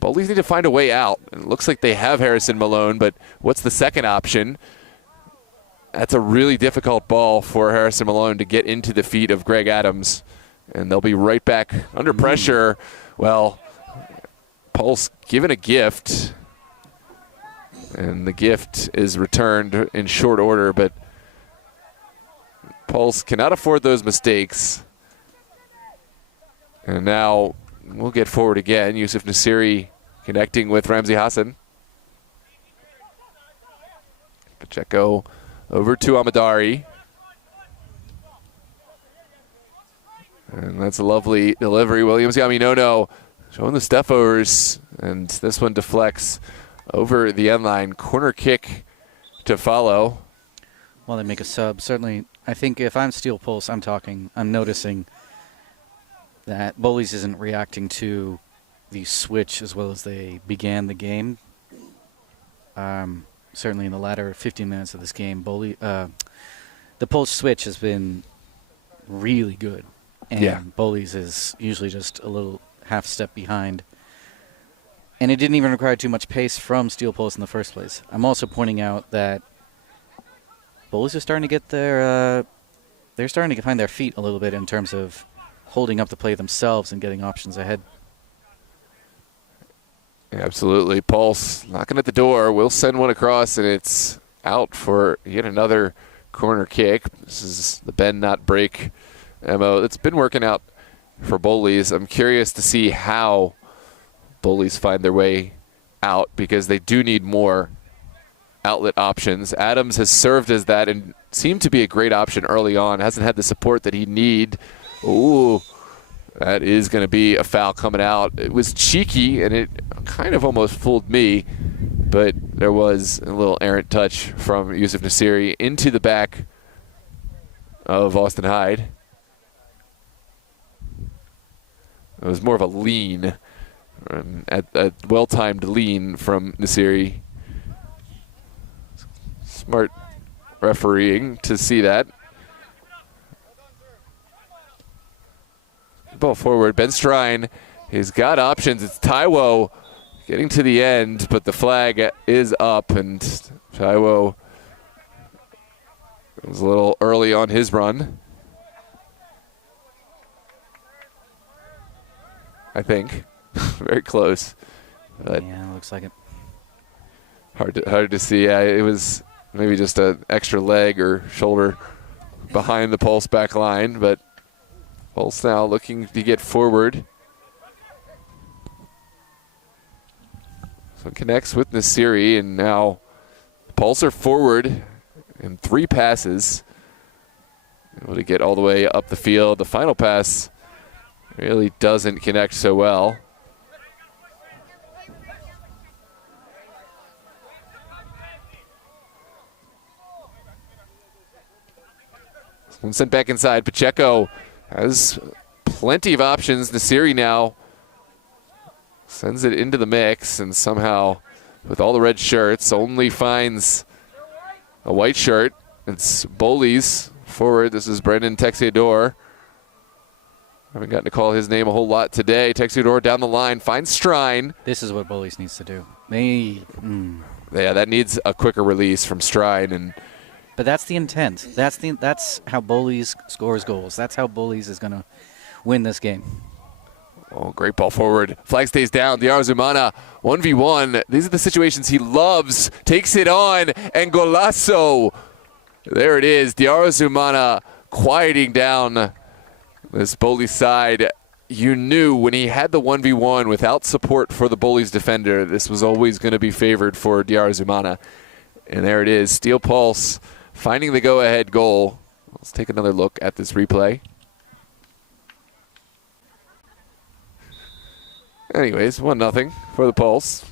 Bowleys need to find a way out. It looks like they have Harrison Malone, but what's the second option? That's a really difficult ball for Harrison Malone to get into the feet of Greg Adams, and they'll be right back under pressure. Well, Pulse given a gift, and the gift is returned in short order, but Pulse cannot afford those mistakes. And now we'll get forward again. Yusuf Nasiri connecting with Ramsey Hassan. Pacheco over to Amadari. And that's a lovely delivery. Williams Yaminono showing the step overs, and this one deflects over the end line. Corner kick to follow. Well, they make a sub. Certainly, I think if I'm Steel Pulse, I'm noticing that Bowleys isn't reacting to the switch as well as they began the game. Certainly in the latter 15 minutes of this game, the Pulse switch has been really good. And Bowleys is usually just a little half step behind. And it didn't even require too much pace from Steel Pulse in the first place. I'm also pointing out that Bowleys are starting to get they're starting to find their feet a little bit in terms of holding up the play themselves and getting options ahead. Absolutely. Pulse knocking at the door. We'll send one across, and it's out for yet another corner kick. This is the bend, not break MO. It's been working out for Bowleys. I'm curious to see how Bowleys find their way out, because they do need more outlet options. Adams has served as that and seemed to be a great option early on. Hasn't had the support that he need. Ooh, that is going to be a foul coming out. It was cheeky, and it kind of almost fooled me, but there was a little errant touch from Yusuf Nasiri into the back of Austin Hyde. It was more of a lean, a well-timed lean from Nasiri. Smart refereeing to see that. Ball forward. Ben Strine, he's got options. It's Taiwo getting to the end, but the flag is up, and Taiwo was a little early on his run, I think. Very close. But yeah, looks like it. Hard to see. Yeah, it was maybe just an extra leg or shoulder behind the Pulse back line, but Pulse now looking to get forward. So it connects with Nasiri, and now Pulse are forward in 3 passes. Able to get all the way up the field. The final pass really doesn't connect so well. One sent back inside. Pacheco has plenty of options. Nasiri now sends it into the mix, and somehow, with all the red shirts, only finds a white shirt. It's Bowleys forward. This is Brendan Texiador. Haven't gotten to call his name a whole lot today. Texiador down the line, finds Strine. This is what Bowleys needs to do. Yeah, that needs a quicker release from Strine. But that's the intent. That's how Bowleys scores goals. That's how Bowleys is going to win this game. Oh, great ball forward. Flag stays down. Diarra Zumana, 1v1. These are the situations he loves. Takes it on, and golazo. There it is. Diarra Zumana quieting down this Bowleys side. You knew when he had the 1v1 without support for the Bowleys defender, this was always going to be favored for Diarra Zumana. And there it is. Steel Pulse finding the go-ahead goal. Let's take another look at this replay. Anyways, 1-0 for the Pulse.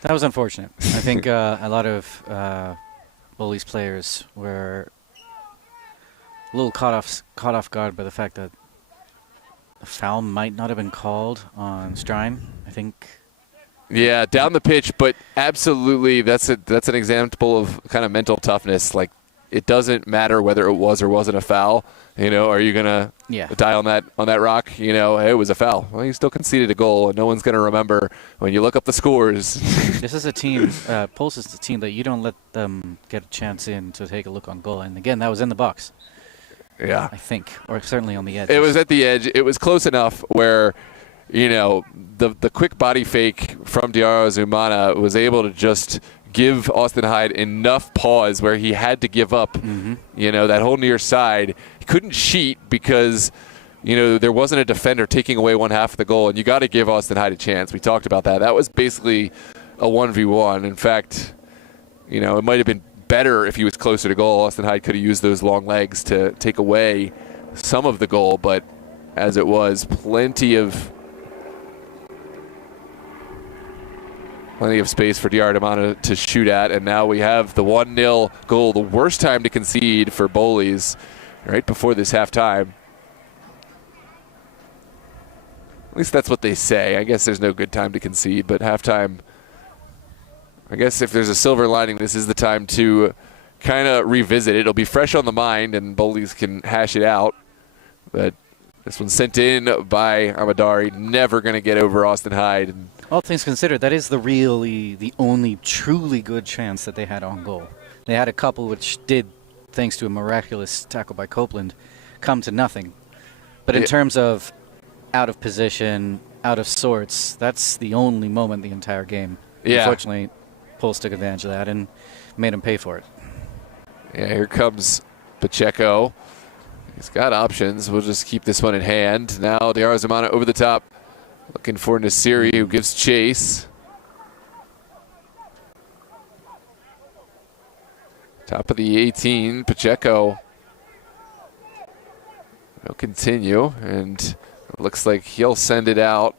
That was unfortunate. I think a lot of Bowleys players were a little caught off guard by the fact that a foul might not have been called on Strine. I think. Yeah, down the pitch, but absolutely, that's an example of kind of mental toughness. Like, it doesn't matter whether it was or wasn't a foul. You know, are you gonna die on that rock? You know, hey, it was a foul. Well, you still conceded a goal, and no one's gonna remember when you look up the scores. This is a team. Pulse is a team that you don't let them get a chance in to take a look on goal. And again, that was in the box. Yeah, I think, or certainly on the edge. It was at the edge. It was close enough where, you know, the quick body fake from Diarra Zumana was able to just give Austin Hyde enough pause where he had to give up, you know, that whole near side. He couldn't cheat because, you know, there wasn't a defender taking away one half of the goal, and you got to give Austin Hyde a chance. We talked about that. That was basically a 1v1. In fact, you know, it might have been better if he was closer to goal. Austin Hyde could have used those long legs to take away some of the goal, but as it was, plenty of space for Diarra Zumana to shoot at, and now we have the 1-0 goal, the worst time to concede for Bowleys, right before this halftime. At least that's what they say. I guess there's no good time to concede, but halftime, I guess if there's a silver lining, this is the time to kind of revisit it. It'll be fresh on the mind, and Bowleys can hash it out. But this one's sent in by Amadari, never going to get over Austin Hyde. All things considered, that is the only truly good chance that they had on goal. They had a couple which did, thanks to a miraculous tackle by Copeland, come to nothing. But in terms of out of position, out of sorts, that's the only moment the entire game. Yeah. Unfortunately, Pulse took advantage of that and made him pay for it. Yeah, here comes Pacheco. He's got options. We'll just keep this one in hand. Now Diarra Zumana over the top, looking for Nasiri, who gives chase. Top of the 18, Pacheco. He'll continue, and it looks like he'll send it out.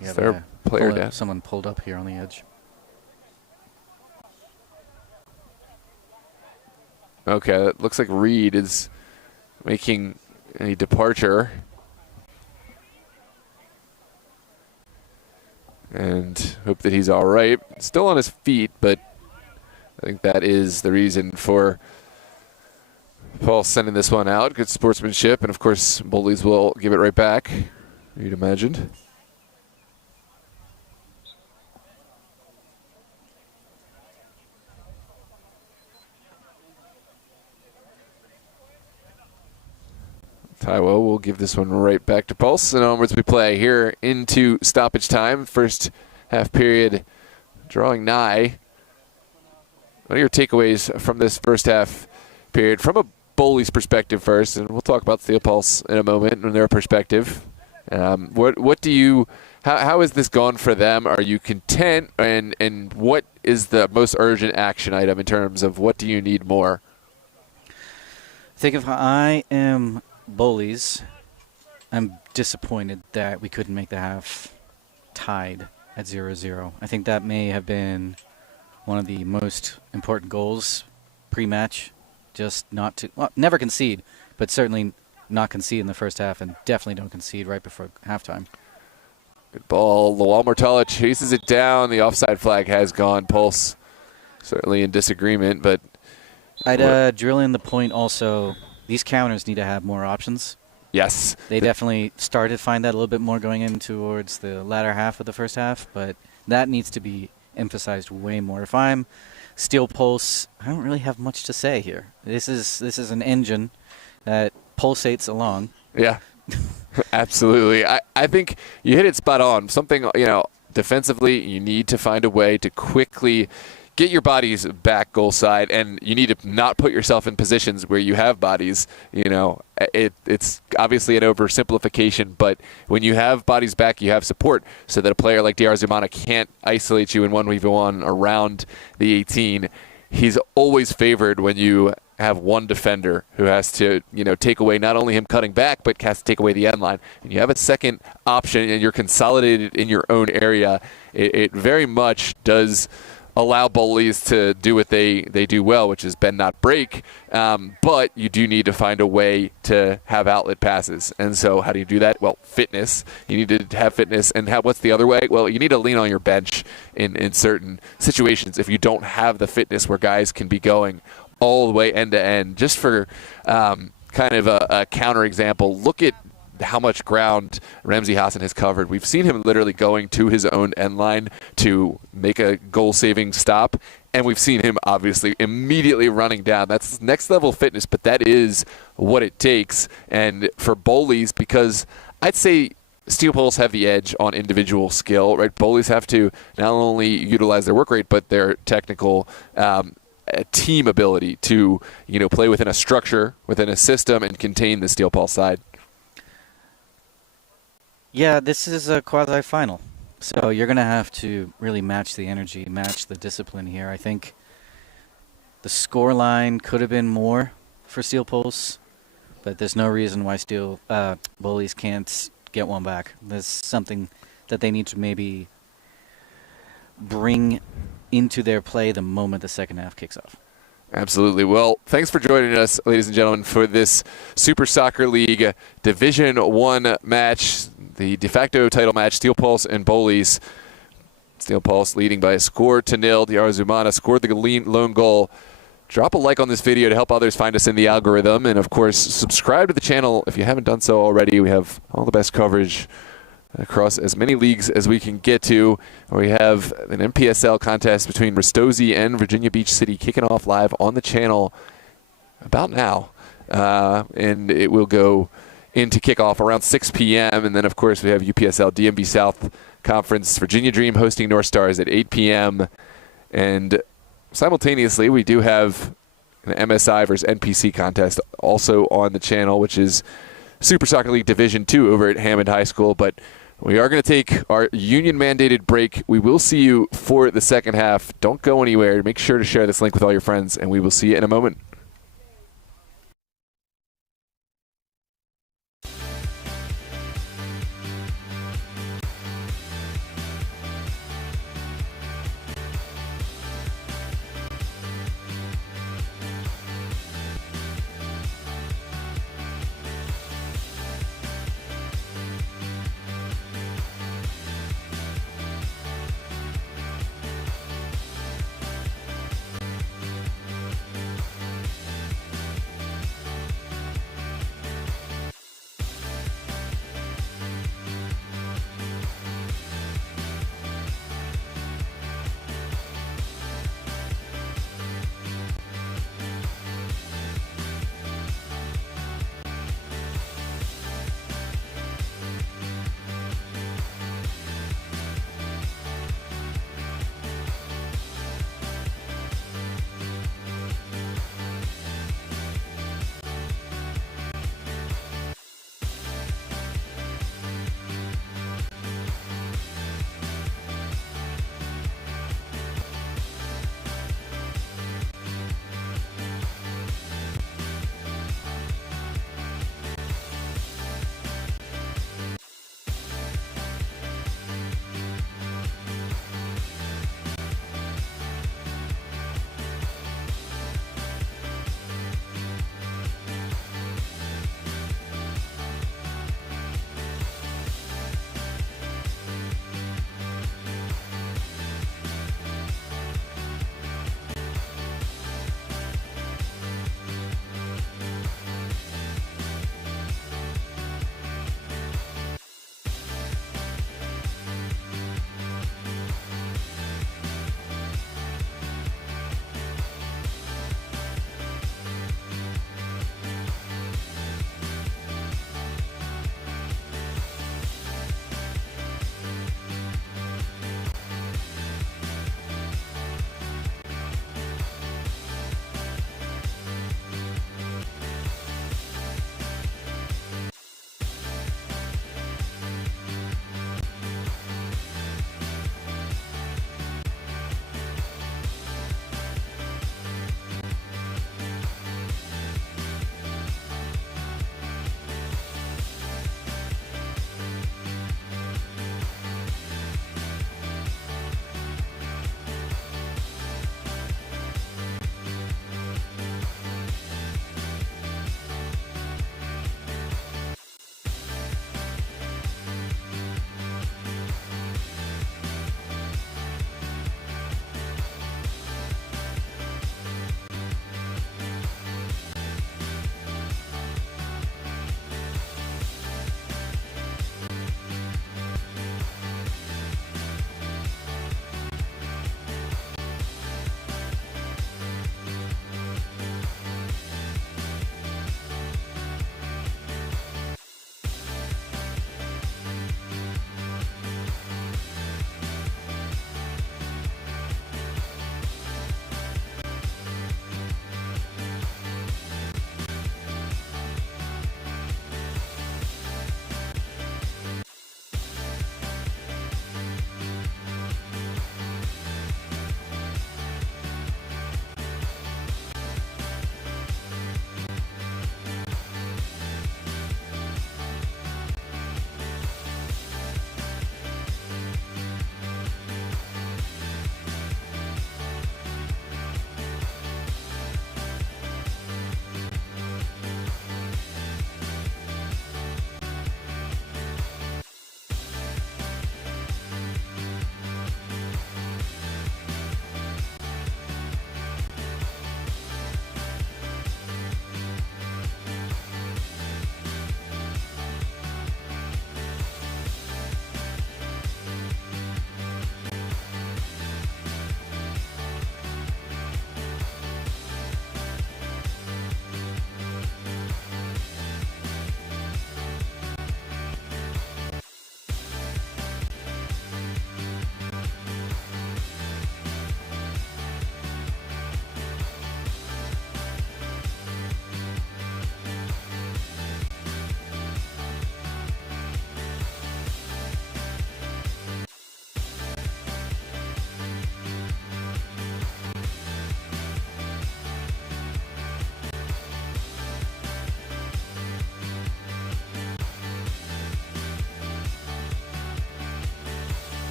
Yeah, their player down. Someone pulled up here on the edge. Okay, it looks like Reed is making a departure. And hope that he's all right. Still on his feet, but I think that is the reason for Paul sending this one out. Good sportsmanship, and of course, Bowleys will give it right back, you'd imagine. Taiwo will give this one right back to Pulse, and onwards we play here into stoppage time. First half period drawing nigh. What are your takeaways from this first half period from a Bowleys perspective first, and we'll talk about Steel Pulse in a moment and their perspective. What do you, how has this gone for them? Are you content, and what is the most urgent action item in terms of what do you need more? think if I am Bowleys, I'm disappointed that we couldn't make the half tied at 0-0. I think that may have been one of the most important goals pre-match. Just not to, well, never concede, but certainly not concede in the first half, and definitely don't concede right before halftime. Good ball. Lawal Mortala chases it down. The offside flag has gone. Pulse certainly in disagreement, but I'd drill in the point also. These counters need to have more options. yes. They definitely started to find that a little bit more going in towards the latter half of the first half, but that needs to be emphasized way more. If I'm Steel Pulse, I don't really have much to say here. This is an engine that pulsates along. Yeah, absolutely. I think you hit it spot on. Something, defensively, you need to find a way to quickly get your bodies back goal side, and you need to not put yourself in positions where you have bodies. It's obviously an oversimplification, but when you have bodies back, you have support so that a player like DR Zumana can't isolate you in 1v1 around the 18. He's always favored when you have one defender who has to, take away not only him cutting back, but has to take away the end line. And you have a second option, and you're consolidated in your own area. It very much does allow Bowleys to do what they do well, which is bend not break, but you do need to find a way to have outlet passes. And so how do you do that? Well, fitness. You need to have fitness. And what's the other way? Well, you need to lean on your bench in certain situations if you don't have the fitness where guys can be going all the way end to end. Just for kind of a counter example, look at how much ground Ramsey Hassan has covered. We've seen him literally going to his own end line to make a goal-saving stop, and we've seen him obviously immediately running down. That's next level fitness, but that is what it takes. And for Bowleys, because I'd say Steel Pulse have the edge on individual skill, right? Bowleys have to not only utilize their work rate, but their technical team ability to play within a structure, within a system, and contain the Steel Pulse side. Yeah, this is a quasi-final, so you're going to have to really match the energy, match the discipline here. I think the score line could have been more for Steel Pulse, but there's no reason why Bowleys can't get one back. There's something that they need to maybe bring into their play the moment the second half kicks off. Absolutely. Well, thanks for joining us, ladies and gentlemen, for this Super Soccer League Division 1 match, the de facto title match, Steel Pulse and Bowleys. Steel Pulse leading by a score to nil. DR Zumana scored the lone goal. Drop a like on this video to help others find us in the algorithm. And, of course, subscribe to the channel if you haven't done so already. We have all the best coverage across as many leagues as we can get to. We have an MPSL contest between Ristosi and Virginia Beach City kicking off live on the channel about now. And it will go into kickoff around 6 p.m. And then, of course, we have UPSL DMV South Conference, Virginia Dream hosting North Stars at 8 p.m. And simultaneously, we do have an MSI versus NPC contest also on the channel, which is Super Soccer League Division 2 over at Hammond High School. But we are going to take our union-mandated break. We will see you for the second half. Don't go anywhere. Make sure to share this link with all your friends, and we will see you in a moment.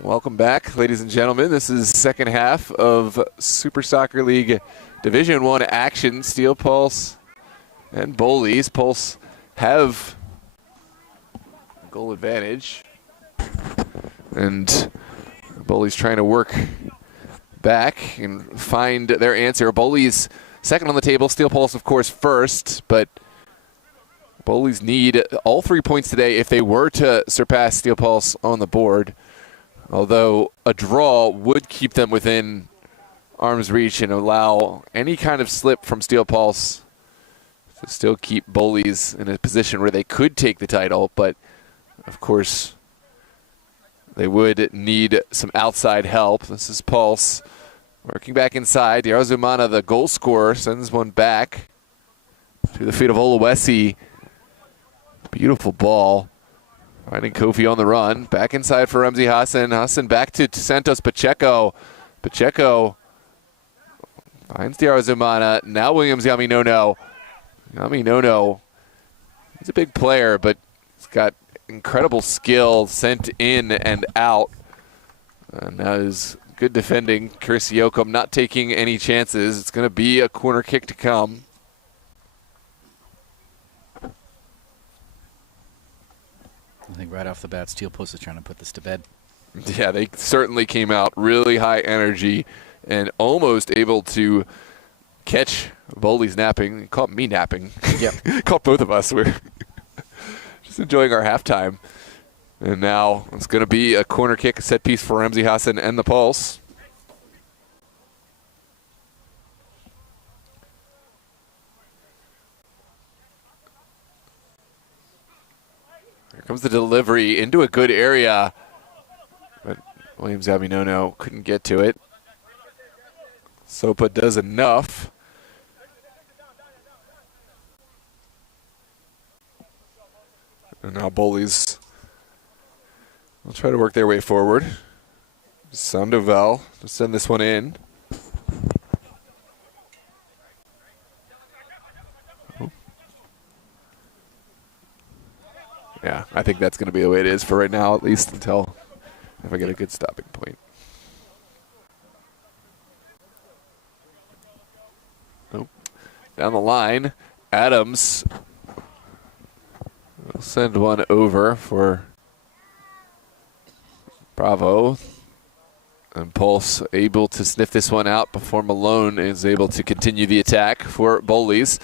Welcome back, ladies and gentlemen. This is second half of Super Soccer League Division I action. Steel Pulse and Bowleys. Pulse have goal advantage. And Bowleys trying to work back and find their answer. Bowleys second on the table. Steel Pulse, of course, first. But Bowleys need all 3 points today if they were to surpass Steel Pulse on the board. Although a draw would keep them within arm's reach and allow any kind of slip from Steel Pulse to still keep Bowleys in a position where they could take the title. But, of course, they would need some outside help. This is Pulse working back inside. Diarzumana, the goal scorer, sends one back to the feet of Oluwesi. Beautiful ball. Finding Kofi on the run. Back inside for Ramzi Hassan. Hassan back to Santos Pacheco. Pacheco finds Diarzumana. Now Williams Yaminono. Yaminono, he's a big player, but he's got incredible skill sent in and out. And that is good defending. Chris Yoakum not taking any chances. It's going to be a corner kick to come. I think right off the bat, Steel Pulse is trying to put this to bed. Yeah, they certainly came out really high energy and almost able to catch Bowleys napping. He caught me napping. Yep. Caught both of us. We're just enjoying our halftime. And now it's going to be a corner kick, a set piece for Ramzi Hassan and the Pulse. Here comes the delivery into a good area. But Williams Abinono couldn't get to it. Sopa does enough. And now Bowleys will try to work their way forward. Sandoval to send this one in. Yeah, I think that's going to be the way it is for right now, at least until if I get a good stopping point. Nope. Down the line, Adams will send one over for Bravo. And Pulse able to sniff this one out before Malone is able to continue the attack for Bowleys.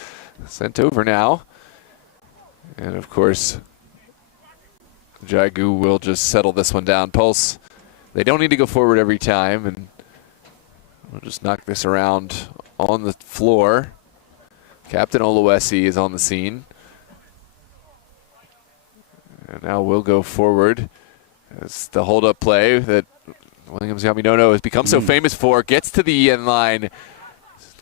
Sent over now. And of course, Jagu will just settle this one down. Pulse, they don't need to go forward every time, and we'll just knock this around on the floor. Captain Oluwesi is on the scene. And now we'll go forward. It's the hold-up play that Williams Yaminono has become so famous for. Gets to the end line.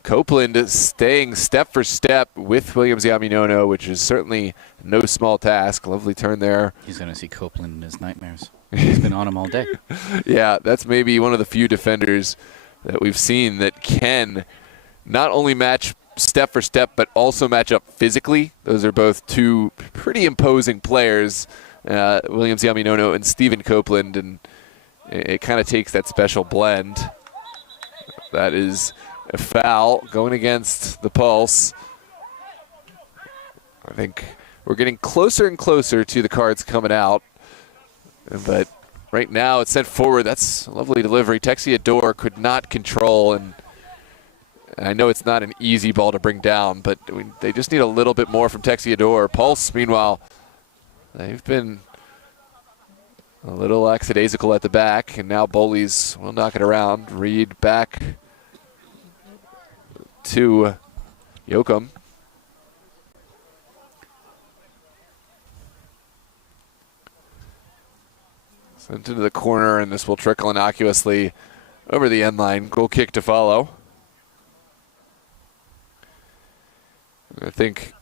Copeland staying step for step with Williams Yaminono, which is certainly no small task. Lovely turn there. He's going to see Copeland in his nightmares. He's been on him all day. Yeah, that's maybe one of the few defenders that we've seen that can not only match step for step, but also match up physically. Those are both two pretty imposing players, Williams Yaminono and Stephen Copeland, and it kind of takes that special blend. That is a foul going against the Pulse. I think we're getting closer and closer to the cards coming out. But right now it's sent forward. That's a lovely delivery. Texiador could not control, and I know it's not an easy ball to bring down, but they just need a little bit more from Texiador. Pulse, meanwhile, they've been a little lackadaisical at the back, and now Bowleys will knock it around. Reed back to Yoakum. Sent into the corner, and this will trickle innocuously over the end line. Goal kick to follow. I think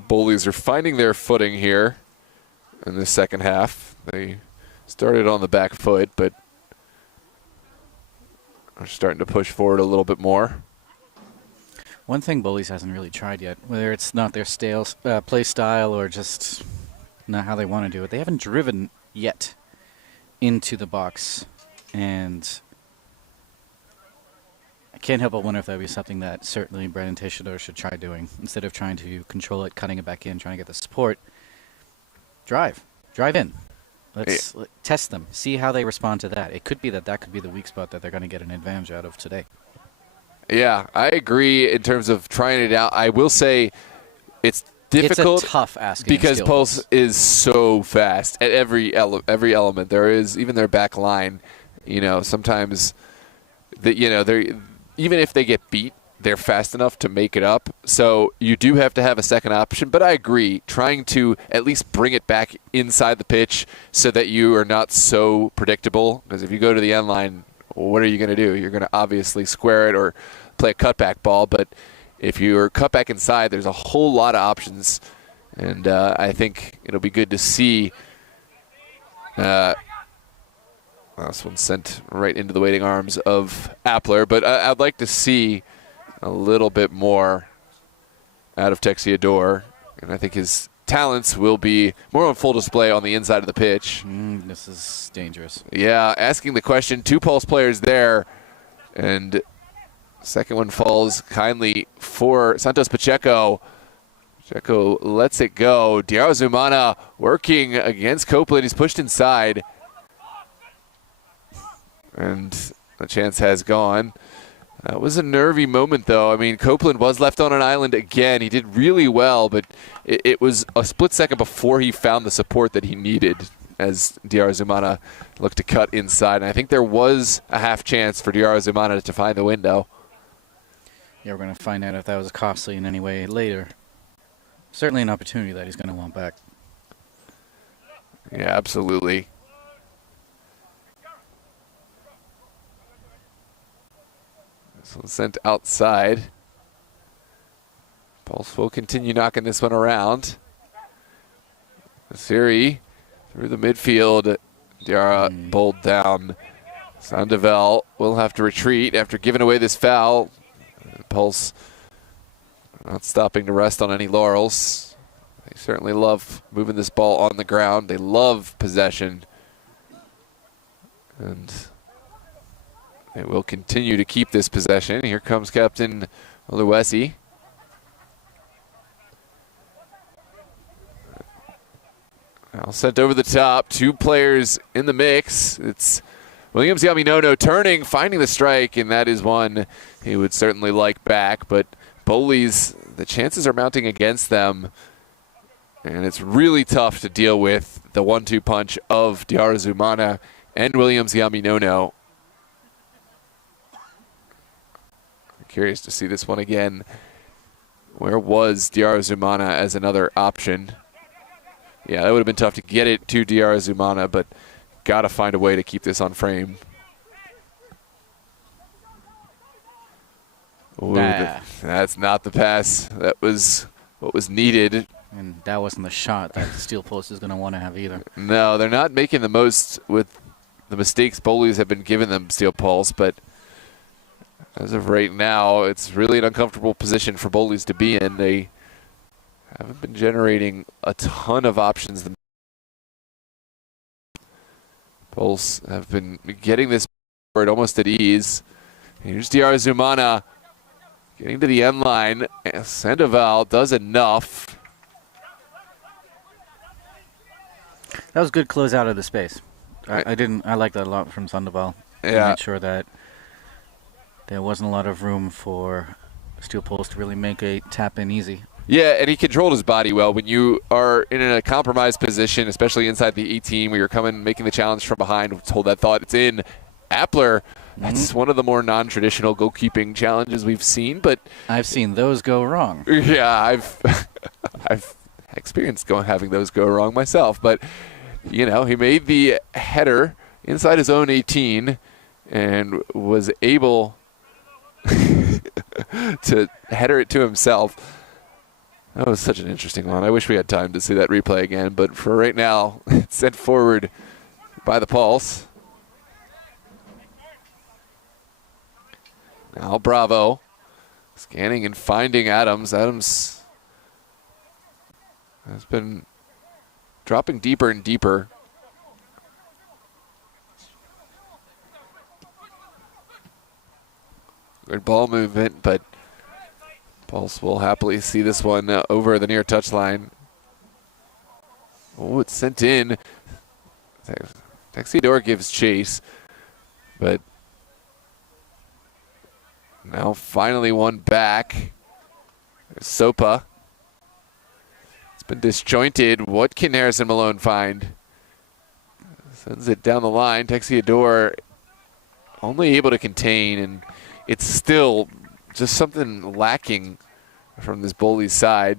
Bowleys are finding their footing here in the second half. They started on the back foot, but are starting to push forward a little bit more. One thing Bowleys hasn't really tried yet, whether it's not their play style or just not how they want to do it, they haven't driven yet. into the box, and I can't help but wonder if that would be something that certainly Brandon Teixeira should try doing. Instead of trying to control it, cutting it back in, trying to get the support, drive in. Let's test them, see how they respond to that. It could be that could be the weak spot that they're going to get an advantage out of today. Yeah, I agree in terms of trying it out. I will say it's difficult. It's a tough ask because Pulse is so fast at every element. There is even their back line. Sometimes they're even if they get beat, they're fast enough to make it up. So you do have to have a second option. But I agree, trying to at least bring it back inside the pitch so that you are not so predictable. Because if you go to the end line, what are you going to do? You're going to obviously square it or play a cutback ball. But if you're cut back inside, there's a whole lot of options. And I think it'll be good to see. This one sent right into the waiting arms of Appler. But I'd like to see a little bit more out of Texiador. And I think his talents will be more on full display on the inside of the pitch. This is dangerous. Yeah, asking the question. 2 Pulse players there. And second one falls kindly for Santos Pacheco. Pacheco lets it go. Diarra Zumana working against Copeland. He's pushed inside. And the chance has gone. That was a nervy moment, though. I mean, Copeland was left on an island again. He did really well, but it was a split second before he found the support that he needed as Diarra Zumana looked to cut inside. And I think there was a half chance for Diarra Zumana to find the window. Yeah, we're going to find out if that was costly in any way later. Certainly an opportunity that he's going to want back. Yeah, absolutely. This one sent outside. Pulse will continue knocking this one around. Siri through the midfield. Diarra bowled down. Sandoval will have to retreat after giving away this foul. Pulse not stopping to rest on any laurels. They certainly love moving this ball on the ground. They love possession. And they will continue to keep this possession. Here comes Captain Oluwesi. Now sent over the top. 2 players in the mix. It's Williams Yaminono turning, finding the strike, and that is one he would certainly like back. But Bowleys, the chances are mounting against them. And it's really tough to deal with the 1-2 punch of Diarra Zumana and Williams Yaminono. Curious to see this one again. Where was Diarra Zumana as another option? Yeah, that would have been tough to get it to Diarra Zumana, but got to find a way to keep this on frame. Ooh, that's not the pass. That was what was needed. And that wasn't the shot that Steel Post is going to want to have either. No, they're not making the most with the mistakes Bowleys have been giving them, Steel Pulse, but as of right now, it's really an uncomfortable position for Bowleys to be in. They haven't been generating a ton of options. Pulse have been getting this board almost at ease. Here's Diarra Zumana getting to the end line. Sandoval does enough. That was good close out of the space. I like that a lot from Sandoval. Yeah. Made sure that there wasn't a lot of room for Steel Pulse to really make a tap in easy. Yeah, and he controlled his body well. When you are in a compromised position, especially inside the 18, where you're making the challenge from behind, hold that thought, it's in. Appler, that's one of the more non-traditional goalkeeping challenges we've seen, but I've seen those go wrong. Yeah, I've experienced having those go wrong myself, but he made the header inside his own 18 and was able to header it to himself. That was such an interesting one. I wish we had time to see that replay again, but for right now, it's sent forward by the Pulse. Now Bravo scanning and finding Adams. Adams has been dropping deeper and deeper. Good ball movement, but Pulse will happily see this one over the near touchline. Oh, it's sent in. Texidor gives chase, but now finally one back. Sopa. It's been disjointed. What can Harrison Malone find? Sends it down the line. Texidor only able to contain, and it's still just something lacking from this Bowleys side.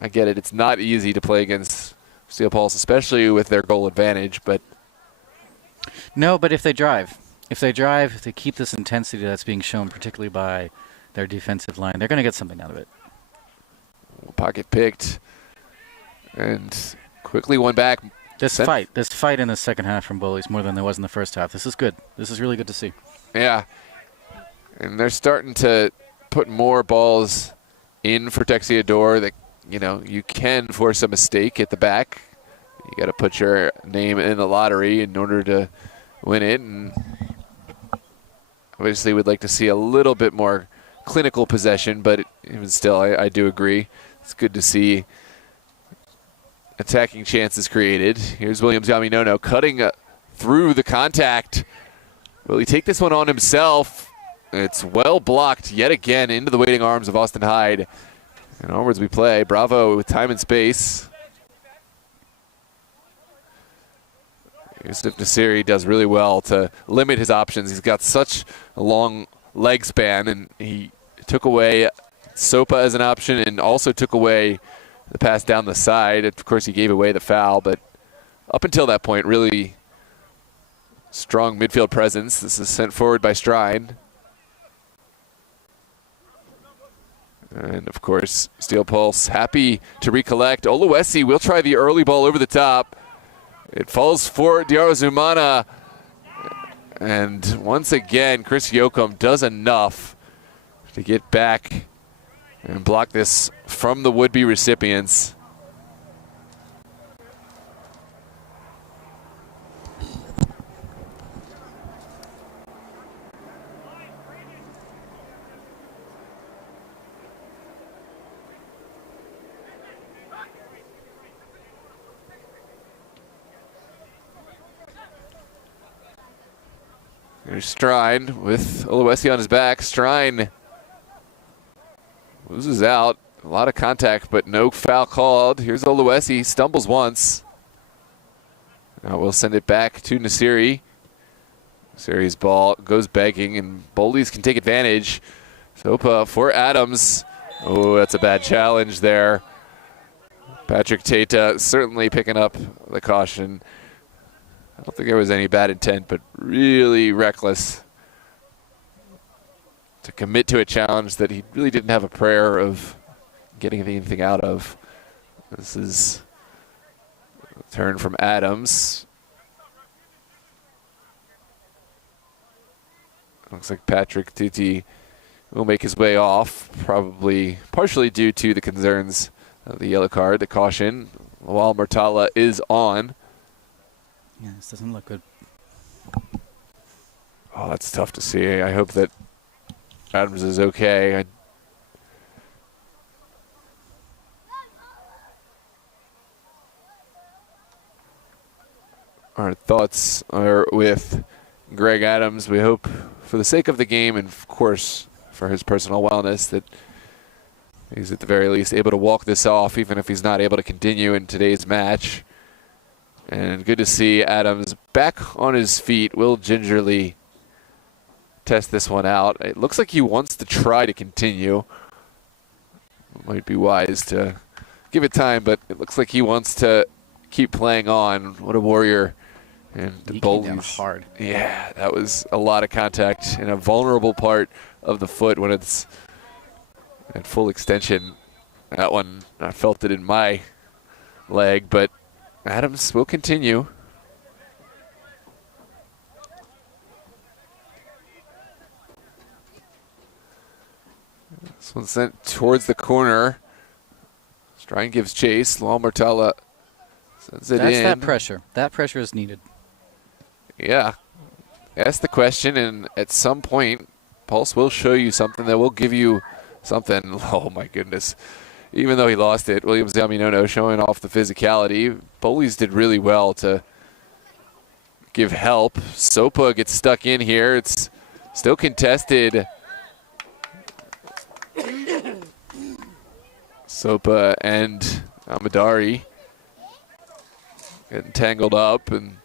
I get it. It's not easy to play against Steel Pulse, especially with their goal advantage, but no, but if they drive, if they keep this intensity that's being shown, particularly by their defensive line, they're going to get something out of it. Pocket picked, and quickly one back. This fight in the second half from Bowleys more than there was in the first half. This is good. This is really good to see. Yeah, and they're starting to put more balls in for Texidor that, you can force a mistake at the back. You got to put your name in the lottery in order to win it, and obviously we'd like to see a little bit more clinical possession, but even still, I do agree. It's good to see attacking chances created. Here's Williams Yaminono cutting through the contact. Will he take this one on himself? It's well blocked yet again into the waiting arms of Austin Hyde. And onwards we play. Bravo with time and space. Yusuf Nasiri does really well to limit his options. He's got such a long leg span, and he took away Sopa as an option and also took away the pass down the side. Of course, he gave away the foul, but up until that point, really strong midfield presence. This is sent forward by Strine. And, of course, Steel Pulse happy to recollect. Oluwesi will try the early ball over the top. It falls for Diarra Zumana. And once again, Chris Yoakum does enough to get back and block this from the would-be recipients. Here's Strine with Oluwesi on his back. Strine loses out. A lot of contact, but no foul called. Here's Oluwesi. Stumbles once. Now we'll send it back to Nasiri. Nasiri's ball goes begging, and Bowleys can take advantage. Sopa for Adams. Oh, that's a bad challenge there. Patrick Tata certainly picking up the caution. I don't think there was any bad intent, but really reckless to commit to a challenge that he really didn't have a prayer of getting anything out of. This is a turn from Adams. Looks like Patrick Tutti will make his way off, probably partially due to the concerns of the yellow card, the caution, while Murtala is on. Yeah, this doesn't look good. Oh, that's tough to see. I hope that Adams is okay. Our thoughts are with Greg Adams. We hope, for the sake of the game and, of course, for his personal wellness, that he's at the very least able to walk this off, even if he's not able to continue in today's match. And good to see Adams back on his feet. Will gingerly test this one out. It looks like he wants to try to continue. It might be wise to give it time, but it looks like he wants to keep playing on. What a warrior. And he came down hard. Yeah, that was a lot of contact in a vulnerable part of the foot when it's at full extension. That one, I felt it in my leg, but Adams will continue. This one's sent towards the corner. Strine gives chase. Luan Murtala sends it in. That's that pressure. That pressure is needed. Yeah. Ask the question, and at some point, Pulse will show you something that will give you something. Oh, my goodness. Even though he lost it, Williams Yaminono showing off the physicality. Bowleys did really well to give help. Sopa gets stuck in here. It's still contested. Sopa and Amadari getting tangled up, and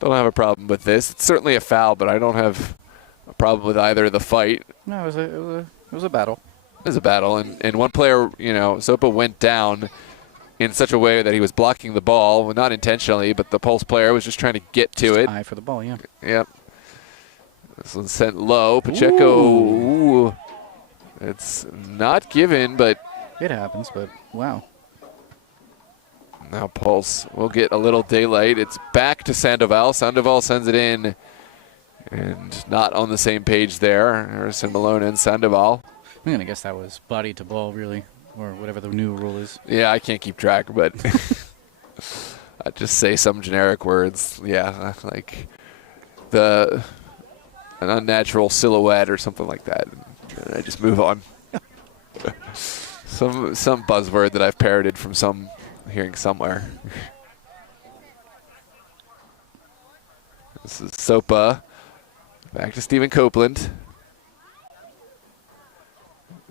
don't have a problem with this. It's certainly a foul, but I don't have a problem with either of the fight. No, it was a battle. It was a battle, and one player, Sopa went down in such a way that he was blocking the ball, not intentionally, but the Pulse player was just trying to get to it. Eye for the ball, yeah. Yep. This one's sent low. Pacheco, ooh. It's not given, but it happens, but wow. Now Pulse will get a little daylight. It's back to Sandoval. Sandoval sends it in, and not on the same page there. Harrison Malone and Sandoval. I'm going to guess that was body to ball, really, or whatever the new rule is. Yeah, I can't keep track, but I just say some generic words. Yeah, like an unnatural silhouette or something like that. And I just move on. some buzzword that I've parroted from hearing somewhere. This is Sopa. Back to Stephen Copeland.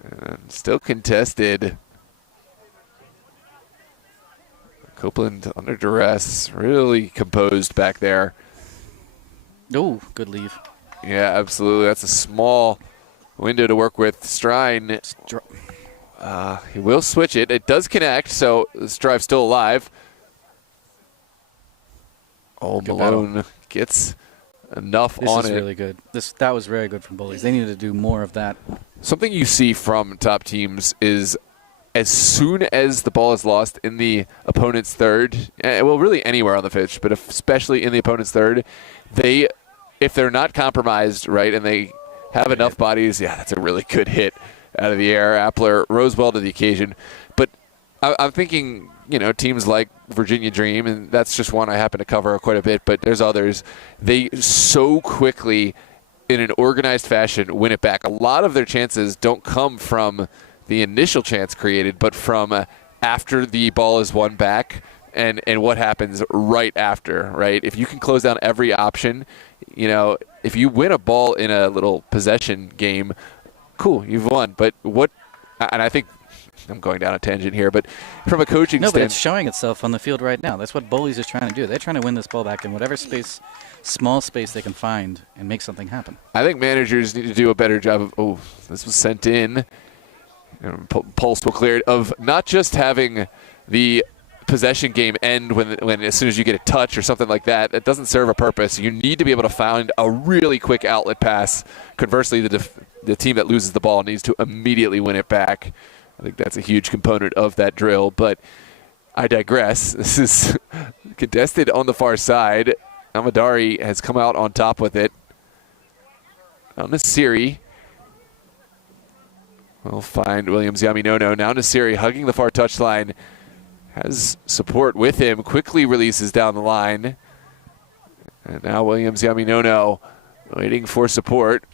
And still contested. Copeland under duress. Really composed back there. Oh, good leave. Yeah, absolutely. That's a small window to work with. Strine. He will switch it. It does connect, so this drive's still alive. Oh, good Malone battle. Gets enough this on it. This is really good. That was very good from Bowleys. They needed to do more of that. Something you see from top teams is as soon as the ball is lost in the opponent's third, well, really anywhere on the pitch, but especially in the opponent's third, if they're not compromised, right, and they have enough bodies, yeah, that's a really good hit out of the air. Appler rose well to the occasion. But I'm thinking, teams like Virginia Dream, and that's just one I happen to cover quite a bit, but there's others. They so quickly, in an organized fashion, win it back. A lot of their chances don't come from the initial chance created, but from after the ball is won back and what happens right after, right? If you can close down every option, if you win a ball in a little possession game, cool, you've won. But and I think I'm going down a tangent here, but from a coaching standpoint. No, but it's showing itself on the field right now. That's what Bowleys is trying to do. They're trying to win this ball back in whatever small space they can find and make something happen. I think managers need to do a better job of, this was sent in. Pulse will clear it, of not just having the possession game end when as soon as you get a touch or something like that. It doesn't serve a purpose. You need to be able to find a really quick outlet pass. Conversely, the team that loses the ball needs to immediately win it back. I think that's a huge component of that drill, but I digress. This is contested on the far side. Amadari has come out on top with it. Now Nasiri will find Williams Yaminono. Now Nasiri hugging the far touchline. Has support with him. Quickly releases down the line. And now Williams Yaminono waiting for support.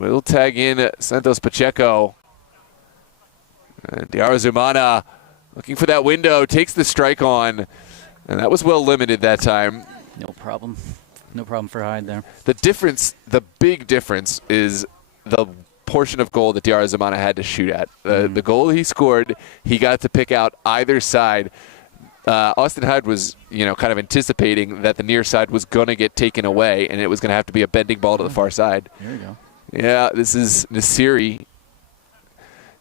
Will tag in Santos Pacheco. And Diarra Zumana looking for that window. Takes the strike on. And that was well limited that time. No problem. No problem for Hyde there. The big difference is the portion of goal that Diarra Zumana had to shoot at. The goal he scored, he got to pick out either side. Austin Hyde was, kind of anticipating that the near side was going to get taken away, and it was going to have to be a bending ball to the far side. There you go. Yeah, this is Nasiri.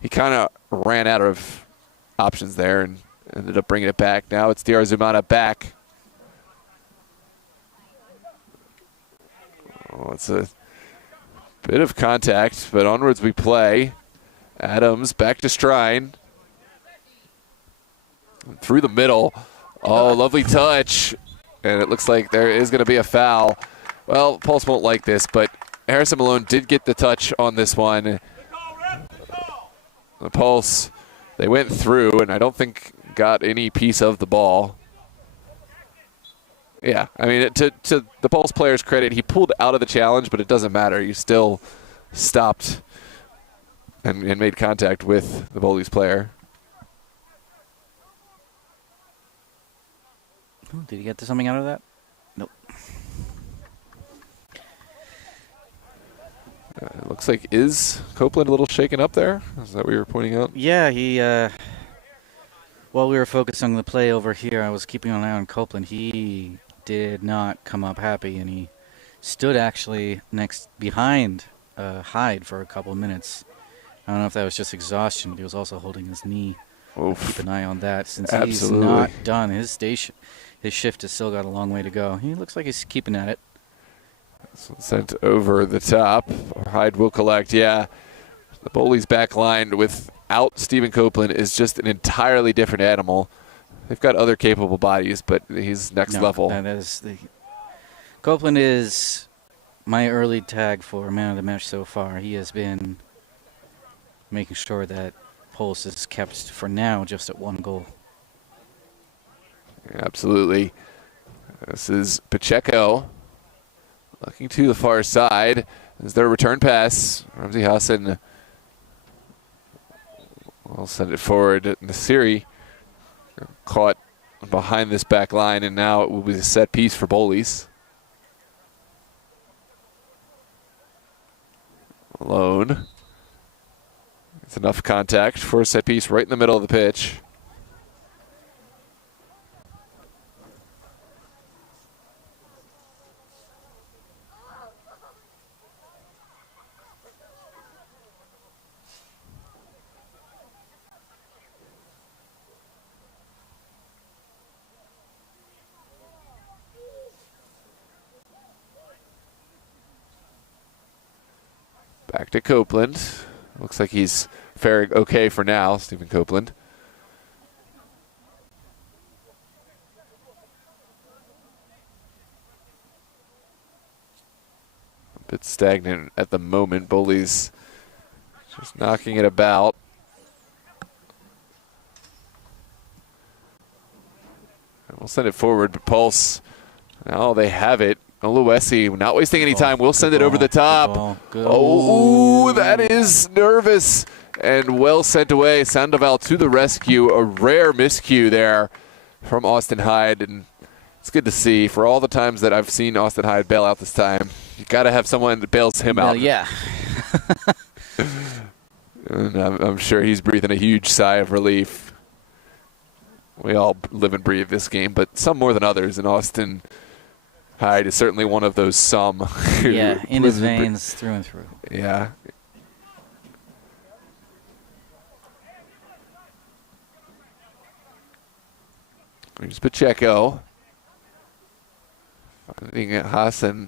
He kind of ran out of options there and ended up bringing it back. Now it's Diarra Zumana back. Oh, it's a bit of contact, but onwards we play. Adams back to Strine. Through the middle. Oh, lovely touch. And it looks like there is going to be a foul. Well, Pulse won't like this, but Harrison Malone did get the touch on this one. The Pulse, they went through, and I don't think got any piece of the ball. Yeah, I mean, to the Pulse player's credit, he pulled out of the challenge, but it doesn't matter. You still stopped and made contact with the Bowleys player. Ooh, did he get something out of that? Nope. It looks like, is Copeland a little shaken up there? Is that what you were pointing out? Yeah, he, while we were focused on the play over here, I was keeping an eye on Copeland. He did not come up happy, and he stood actually behind Hyde for a couple of minutes. I don't know if that was just exhaustion, but he was also holding his knee. Oof. Keep an eye on that, since Absolutely. he's not done. His shift has still got a long way to go. He looks like he's keeping at it. Sent over the top. Hyde will collect. Yeah, the Bowleys back line without Stephen Copeland is just an entirely different animal. They've got other capable bodies, but he's next level. That is Copeland is my early tag for man of the match so far. He has been making sure that Pulse is kept for now just at 1 goal. Absolutely. This is Pacheco looking to the far side. Is there a return pass? Ramsey Hassan will send it forward. Nasiri caught behind this back line, and now it will be a set piece for Bowleys. Alone. It's enough contact for a set piece right in the middle of the pitch. Back to Copeland. Looks like he's faring okay for now, Stephen Copeland. A bit stagnant at the moment. Bowleys just knocking it about. And we'll send it forward, but Pulse, now they have it. Oluwesi, not wasting any time, we'll send it over the top. Oh, that is nervous and well sent away. Sandoval to the rescue. A rare miscue there from Austin Hyde, and it's good to see. For all the times that I've seen Austin Hyde bail out this time, you got to have someone that bails him out. Yeah. And I'm sure he's breathing a huge sigh of relief. We all live and breathe this game, but some more than others, and Austin Hyde is certainly one of those some. Yeah, in his veins through and through. Yeah. Here's Pacheco. Finding Hassan.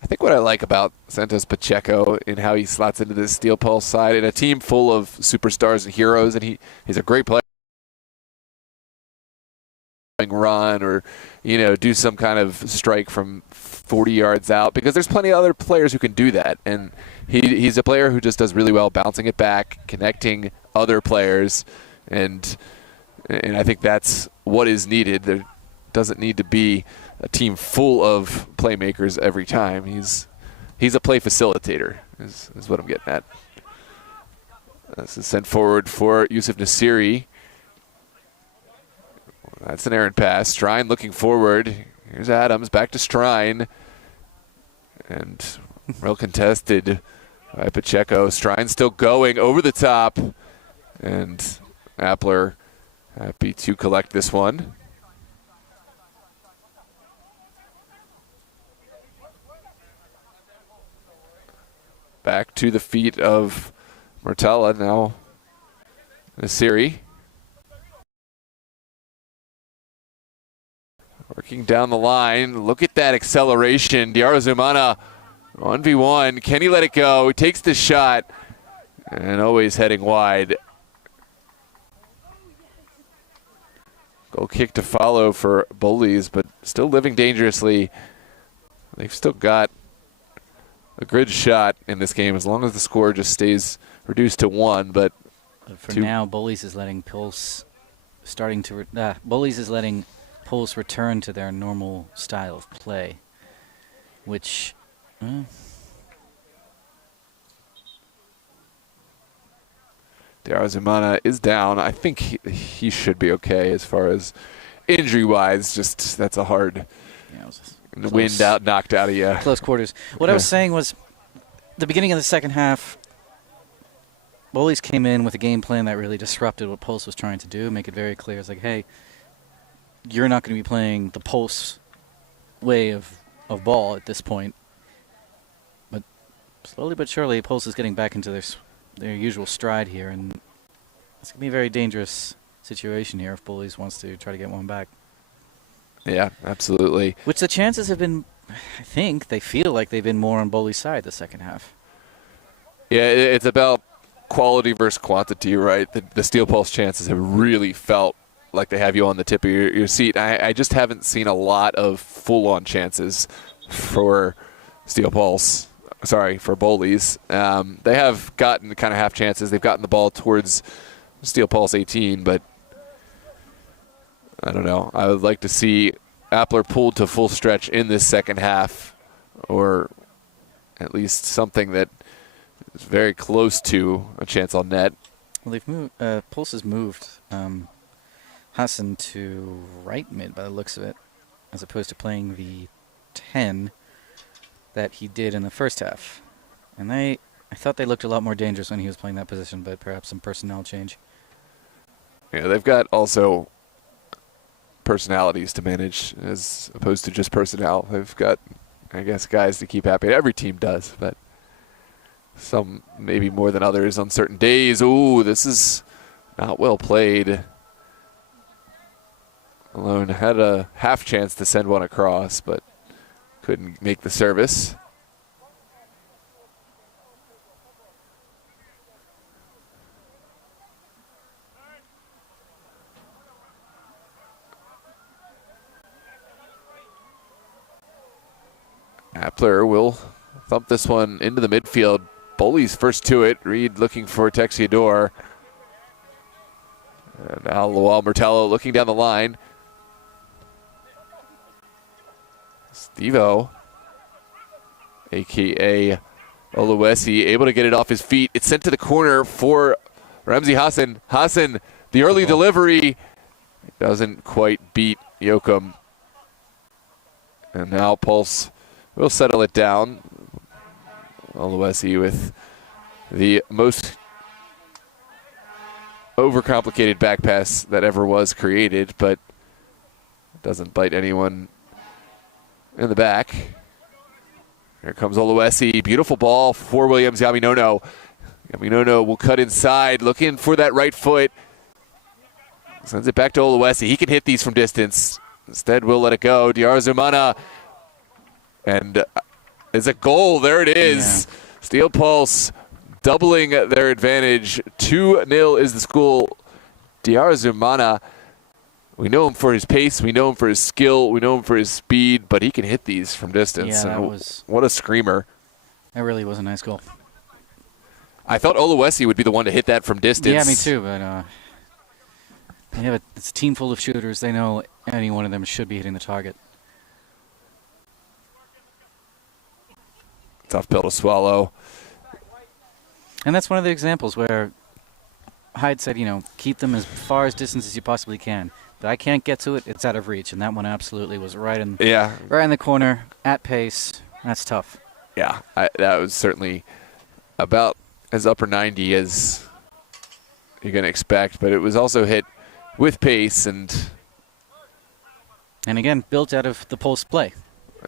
I think what I like about Santos Pacheco and how he slots into this Steel Pulse side in a team full of superstars and heroes, and he's a great player. Run or, do some kind of strike from 40 yards out, because there's plenty of other players who can do that, and he's a player who just does really well bouncing it back, connecting other players, and I think that's what is needed. There doesn't need to be a team full of playmakers every time. He's a play facilitator is what I'm getting at. This is sent forward for Yusuf Nasiri. That's an errant pass. Strine looking forward. Here's Adams back to Strine. And well contested by Pacheco. Strine still going over the top. And Appler happy to collect this one. Back to the feet of Murtala now. Nasiri. Working down the line. Look at that acceleration. Diarra Zumana, 1v1. Can he let it go? He takes the shot. And always heading wide. Goal kick to follow for Bowleys, but still living dangerously. They've still got a good shot in this game as long as the score just stays reduced to 1. But for now, Bowleys is letting Pulse Bowleys is letting Pulse return to their normal style of play, which... Diarzumana is down. I think he should be okay as far as injury-wise. Just that's a hard wind knocked out of you. Close quarters. What I was saying was, the beginning of the second half, Bowleys came in with a game plan that really disrupted what Pulse was trying to do, make it very clear. It's like, hey, you're not going to be playing the Pulse way of ball at this point. But slowly but surely, Pulse is getting back into their usual stride here, and it's going to be a very dangerous situation here if Bowleys wants to try to get one back. Yeah, absolutely. Which the chances have been, I think, they feel like they've been more on Bowleys' side the second half. Yeah, it's about quality versus quantity, right? The Steel Pulse chances have really felt like they have you on the tip of your seat. I just haven't seen a lot of full-on chances for Steel Pulse. Sorry, for Bowleys. They have gotten kind of half chances. They've gotten the ball towards Steel Pulse 18, but I don't know. I would like to see Appler pulled to full stretch in this second half, or at least something that is very close to a chance on net. Well, they've moved. Pulse has moved Hassan to right mid by the looks of it, as opposed to playing the 10 that he did in the first half. And I thought they looked a lot more dangerous when he was playing that position, but perhaps some personnel change. Yeah, they've got also personalities to manage as opposed to just personnel. They've got, I guess, guys to keep happy. Every team does, but some maybe more than others on certain days. Ooh, this is not well played. Malone had a half chance to send one across, but couldn't make the service. Appler will thump this one into the midfield. Bowleys first to it. Reed looking for Texiador. And now Lowell Mertello looking down the line. Stevo, a.k.a. Oluwesi, able to get it off his feet. It's sent to the corner for Ramzi Hassan. Hassan, the early delivery, doesn't quite beat Yoakum. And now Pulse will settle it down. Oluwesi with the most overcomplicated back pass that ever was created, but doesn't bite anyone in the back. Here comes Oluwesi. Beautiful ball for Williams. Yaminono. Yaminono will cut inside, looking for that right foot. Sends it back to Oluwesi. He can hit these from distance. Instead, we'll let it go. Diarzumana. And it's a goal. There it is. Yeah. Steel Pulse doubling their advantage. 2-0 is the score. Diarzumana, we know him for his pace, we know him for his skill, we know him for his speed, but he can hit these from distance. Yeah, what a screamer. That really was a nice goal. I thought Oluwesi would be the one to hit that from distance. Yeah, me too, but it's a team full of shooters. They know any one of them should be hitting the target. Tough pill to swallow. And that's one of the examples where Hyde said, keep them as far as distance as you possibly can. If I can't get to it, it's out of reach. And that one absolutely was right in the corner, at pace. That's tough. Yeah, that was certainly about as upper 90 as you're going to expect. But it was also hit with pace. And again, built out of the Pulse play.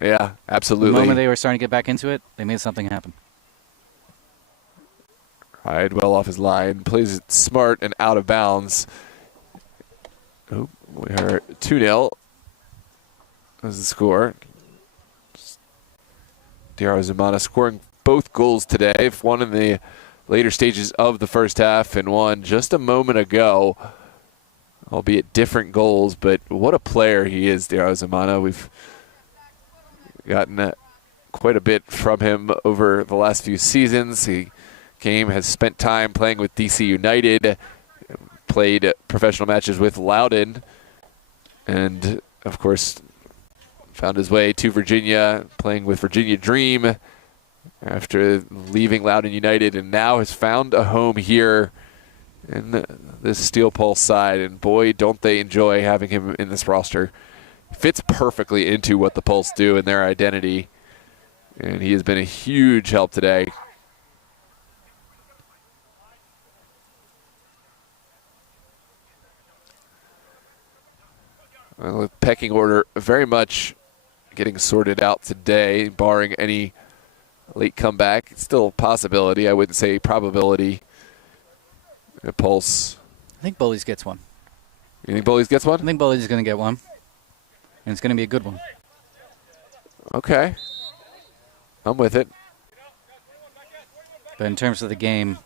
Yeah, absolutely. The moment they were starting to get back into it, they made something happen. Hyde well off his line, plays it smart and out of bounds. Oh, we are 2-0 as the score. Diarzumana scoring both goals today, one in the later stages of the first half and one just a moment ago, albeit different goals. But what a player he is, Diarzumana. We've gotten quite a bit from him over the last few seasons. He has spent time playing with DC United, played professional matches with Loudoun, and of course, found his way to Virginia, playing with Virginia Dream after leaving Loudoun United, and now has found a home here in this Steel Pulse side. And boy, don't they enjoy having him in this roster. Fits perfectly into what the Pulse do and their identity, and he has been a huge help today. Well, the pecking order very much getting sorted out today, barring any late comeback. It's still a possibility. I wouldn't say probability. Pulse. I think Bowleys gets one. You think Bowleys gets one? I think Bowleys is going to get one, and it's going to be a good one. Okay. I'm with it. But in terms of the game,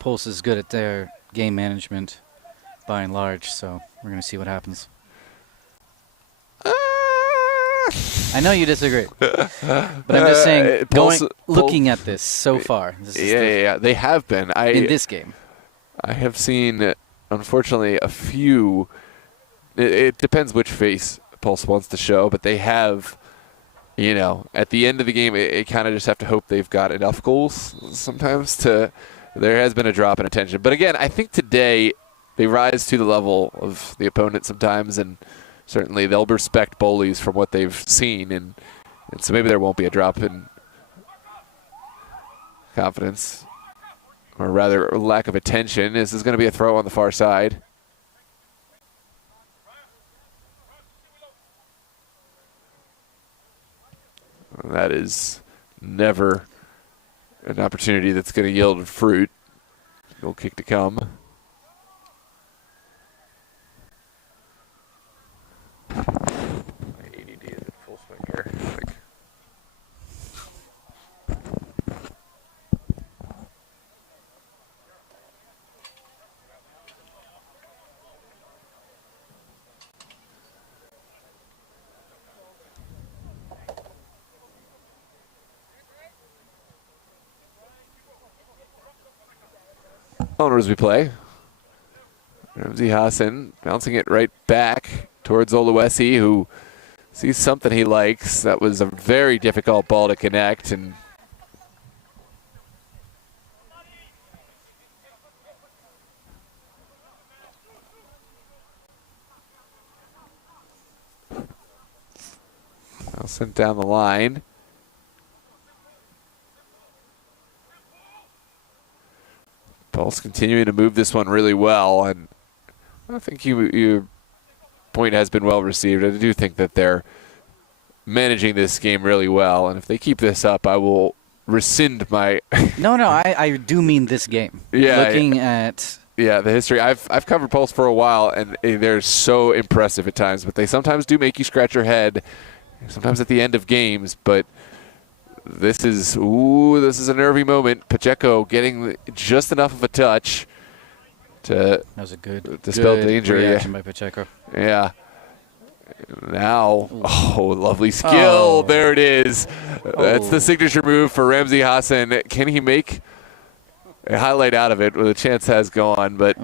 Pulse is good at their game management by and large, so we're going to see what happens. I know you disagree, but I'm just saying, looking at this so far. This is yeah, they have been. In this game. I have seen, unfortunately, a few. It depends which face Pulse wants to show, but they have, at the end of the game, it kind of just have to hope they've got enough goals sometimes to. There has been a drop in attention. But again, I think today they rise to the level of the opponent sometimes, and certainly they'll respect Bowleys from what they've seen, and so maybe there won't be a drop in confidence, or rather lack of attention. This is going to be a throw on the far side. That is never an opportunity that's going to yield fruit. Goal kick to come. My ADD is in full swing here. As we play. Ramsey Hassan bouncing it right back towards Oluwesi, who sees something he likes. That was a very difficult ball to connect, and now sent down the line. Pulse continuing to move this one really well, and I think your point has been well received. I do think that they're managing this game really well, and if they keep this up, I will rescind my. No, I do mean this game. Yeah, looking at the history. I've covered Pulse for a while, and they're so impressive at times, but they sometimes do make you scratch your head. Sometimes at the end of games, but. This is a nervy moment. Pacheco getting just enough of a touch to that was a good dispel danger. Reaction by Pacheco. Yeah. Now, lovely skill. There it is. That's the signature move for Ramsey Hassan. Can he make a highlight out of it? Well, the chance has gone, but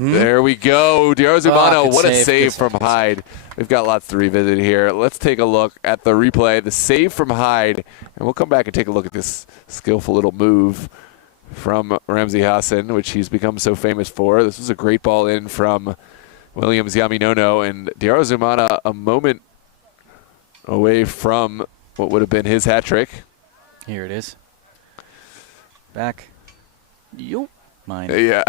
there we go. Diarra Zumano, what a save from Hyde. We've got lots to revisit here. Let's take a look at the replay, the save from Hyde, and we'll come back and take a look at this skillful little move from Ramsey Hassan, which he's become so famous for. This was a great ball in from Williams Yaminono, and Diarra Zumano a moment away from what would have been his hat trick. Here it is. Back. Mine. Yeah.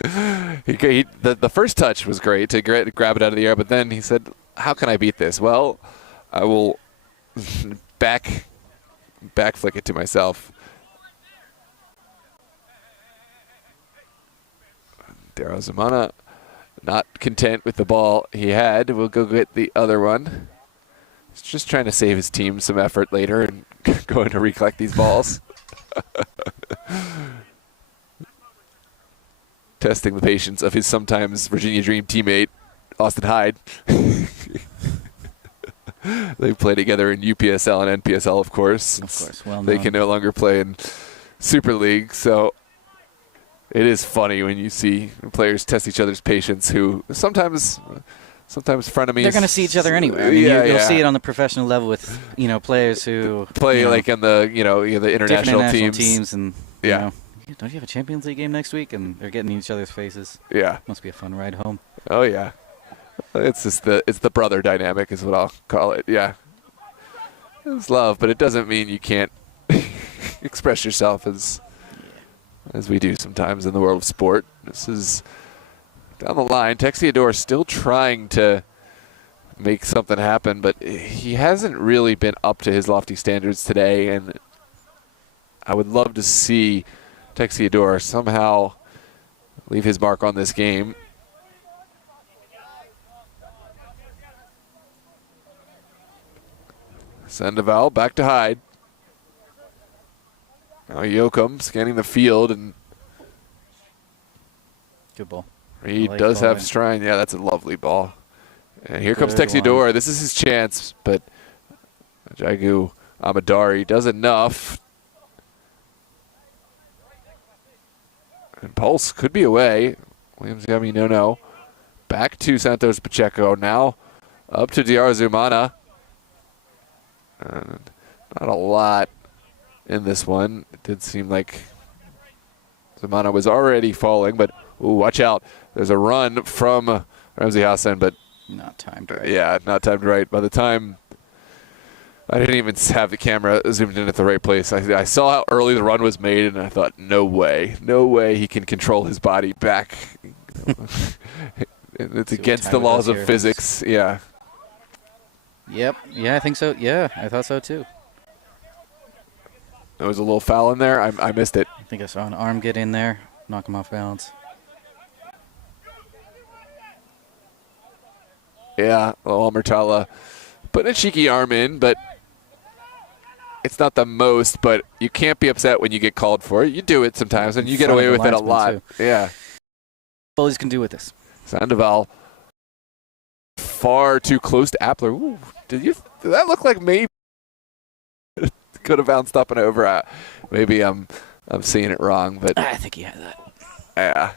The first touch was great to grab it out of the air, but then he said, how can I beat this? Well, I will back flick it to myself. Diarra Zumano not content with the ball he had. We'll go get the other one. He's just trying to save his team some effort later and going to recollect these balls. Testing the patience of his sometimes Virginia Dream teammate, Austin Hyde. They play together in UPSL and NPSL, of course. Well they can no longer play in Super League. So it is funny when you see players test each other's patience, who sometimes sometimes frenemies. They're going to see each other anyway. I mean, you'll see it on the professional level with players who play like in the the international teams and yeah. Don't you have a Champions League game next week? And they're getting in each other's faces. Yeah, must be a fun ride home. Oh yeah, it's just the brother dynamic is what I'll call it. Yeah, it's love, but it doesn't mean you can't express yourself as we do sometimes in the world of sport. This is down the line. Texiador still trying to make something happen, but he hasn't really been up to his lofty standards today, and I would love to see Texiador somehow leave his mark on this game. Sandoval back to Hyde. Now Yoakum scanning the field, and good ball. He does have stride. Yeah, that's a lovely ball. And here comes Texiador. This is his chance, but Jagu Amadari does enough. And Pulse could be away. Williams Yami, no. Back to Santos Pacheco. Now up to Diarra Zumana. Not a lot in this one. It did seem like Zumana was already falling, but ooh, watch out. There's a run from Ramsey Hassan, but not timed right. Yeah, not timed right. By the time I didn't even have the camera zoomed in at the right place. I saw how early the run was made, and I thought, no way he can control his body back. It's against the laws of physics. Yeah. Yep. Yeah, I think so. Yeah, I thought so too. There was a little foul in there. I missed it. I think I saw an arm get in there, knock him off balance. Yeah, Almertala putting a cheeky arm in, but it's not the most, but you can't be upset when you get called for it. You do it sometimes, and you get away with it a lot. Too. Yeah. Bowleys can do with this. Sandoval far too close to Appler. Ooh, did that look like maybe could have bounced up and over? Maybe I'm seeing it wrong, but I think he had that. Yeah.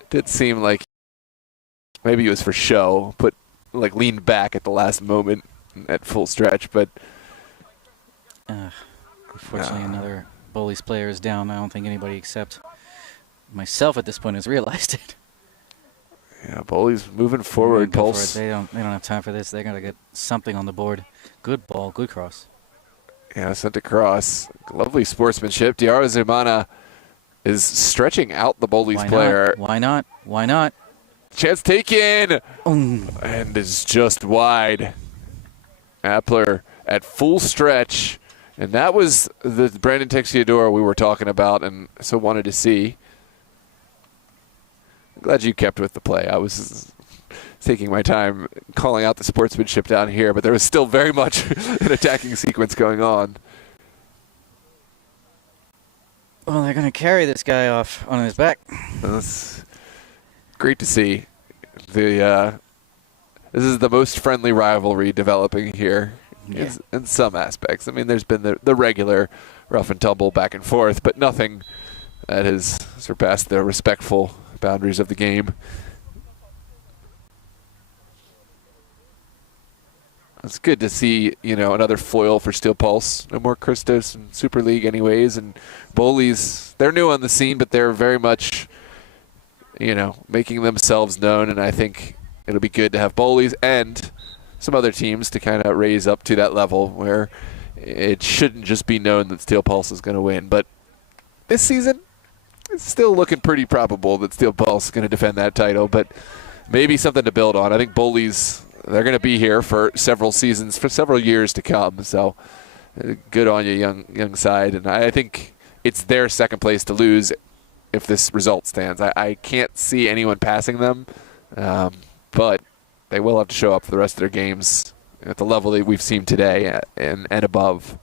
It did seem like maybe it was for show, but like leaned back at the last moment at full stretch, but unfortunately another Bowleys player is down. I don't think anybody except myself at this point has realized it. Yeah, Bowleys moving forward. Pulse. They don't have time for this. They're gonna get something on the board. Good ball, good cross. Yeah, sent across. Lovely sportsmanship. Diarra Zumana is stretching out the Bowleys player. Why not? Why not? Chance taken, and is just wide. Appler at full stretch, and that was the Brandon Texiador we were talking about and so wanted to see. I'm glad you kept with the play. I was taking my time calling out the sportsmanship down here, but there was still very much an attacking sequence going on. Well, they're going to carry this guy off on his back. That's great to see. This is the most friendly rivalry developing here in some aspects. I mean, there's been the regular rough and tumble back and forth, but nothing that has surpassed the respectful boundaries of the game. It's good to see, another foil for Steel Pulse. No more Christos in Super League anyways, and Bowleys, they're new on the scene, but they're very much making themselves known, and I think it'll be good to have Bowleys and some other teams to kind of raise up to that level where it shouldn't just be known that Steel Pulse is going to win. But this season, it's still looking pretty probable that Steel Pulse is going to defend that title, but maybe something to build on. I think Bowleys, they're going to be here for several seasons, for several years to come, so good on you, young side. And I think it's their second place to lose if this result stands. I can't see anyone passing them, but they will have to show up for the rest of their games at the level that we've seen today and above.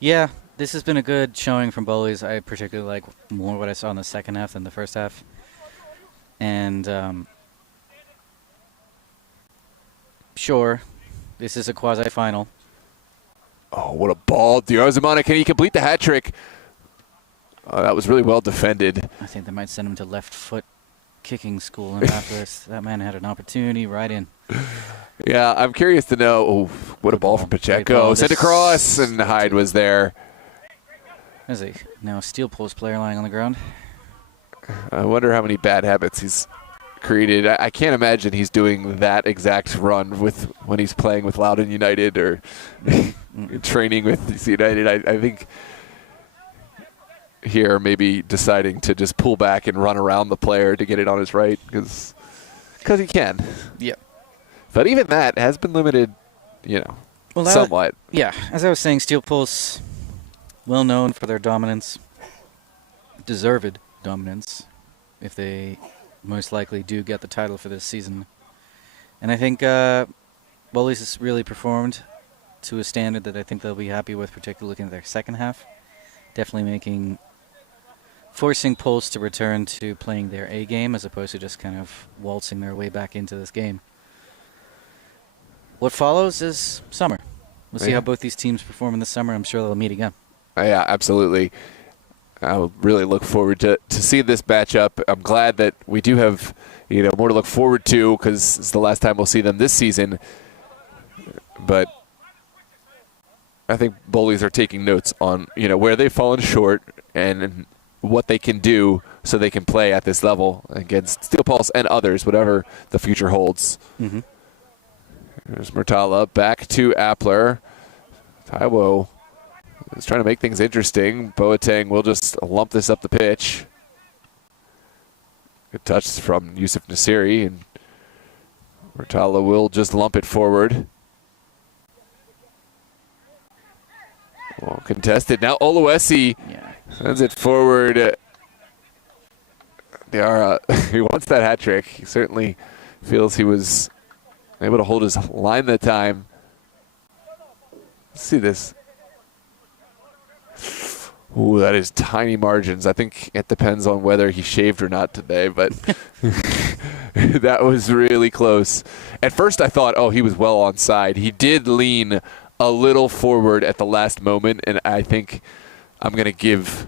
Yeah, this has been a good showing from Bowleys. I particularly like more what I saw in the second half than the first half. And sure, this is a quasi-final. Oh, what a ball. Diarra Zumana, can he complete the hat trick? That was really well defended. I think they might send him to left foot. kicking school in Annapolis. That man had an opportunity right in. Yeah, I'm curious to know. Oh, what a ball from Pacheco. Sent across, and Hyde was there. There's a now Steel Pulse player lying on the ground. I wonder how many bad habits he's created. I can't imagine he's doing that exact run with when he's playing with Loudoun United or training with DC United. I think here maybe deciding to just pull back and run around the player to get it on his right because he can. Yeah. But even that has been limited, somewhat. Yeah, as I was saying, Steel Pulse, well known for their dominance, deserved dominance, if they most likely do get the title for this season. And I think Bowleys has really performed to a standard that I think they'll be happy with, particularly looking at their second half. Definitely forcing Pulse to return to playing their A game as opposed to just kind of waltzing their way back into this game. What follows is summer. We'll see how both these teams perform in the summer. I'm sure they'll meet again. Yeah, absolutely. I will really look forward to seeing this matchup. I'm glad that we do have more to look forward to because it's the last time we'll see them this season. But I think Bowleys are taking notes on where they've fallen short and what they can do so they can play at this level against Steel Pulse and others, whatever the future holds. Mm-hmm. There's Murtala back to Appler. Taiwo is trying to make things interesting. Boateng will just lump this up the pitch. Good touch from Yusuf Nasiri, and Murtala will just lump it forward. Well, contested. Now Oluwesi sends it forward. Diarra, he wants that hat trick. He certainly feels he was able to hold his line that time. Let's see this. Ooh, that is tiny margins. I think it depends on whether he shaved or not today, but that was really close. At first I thought, he was well onside. He did lean a little forward at the last moment, and I think I'm going to give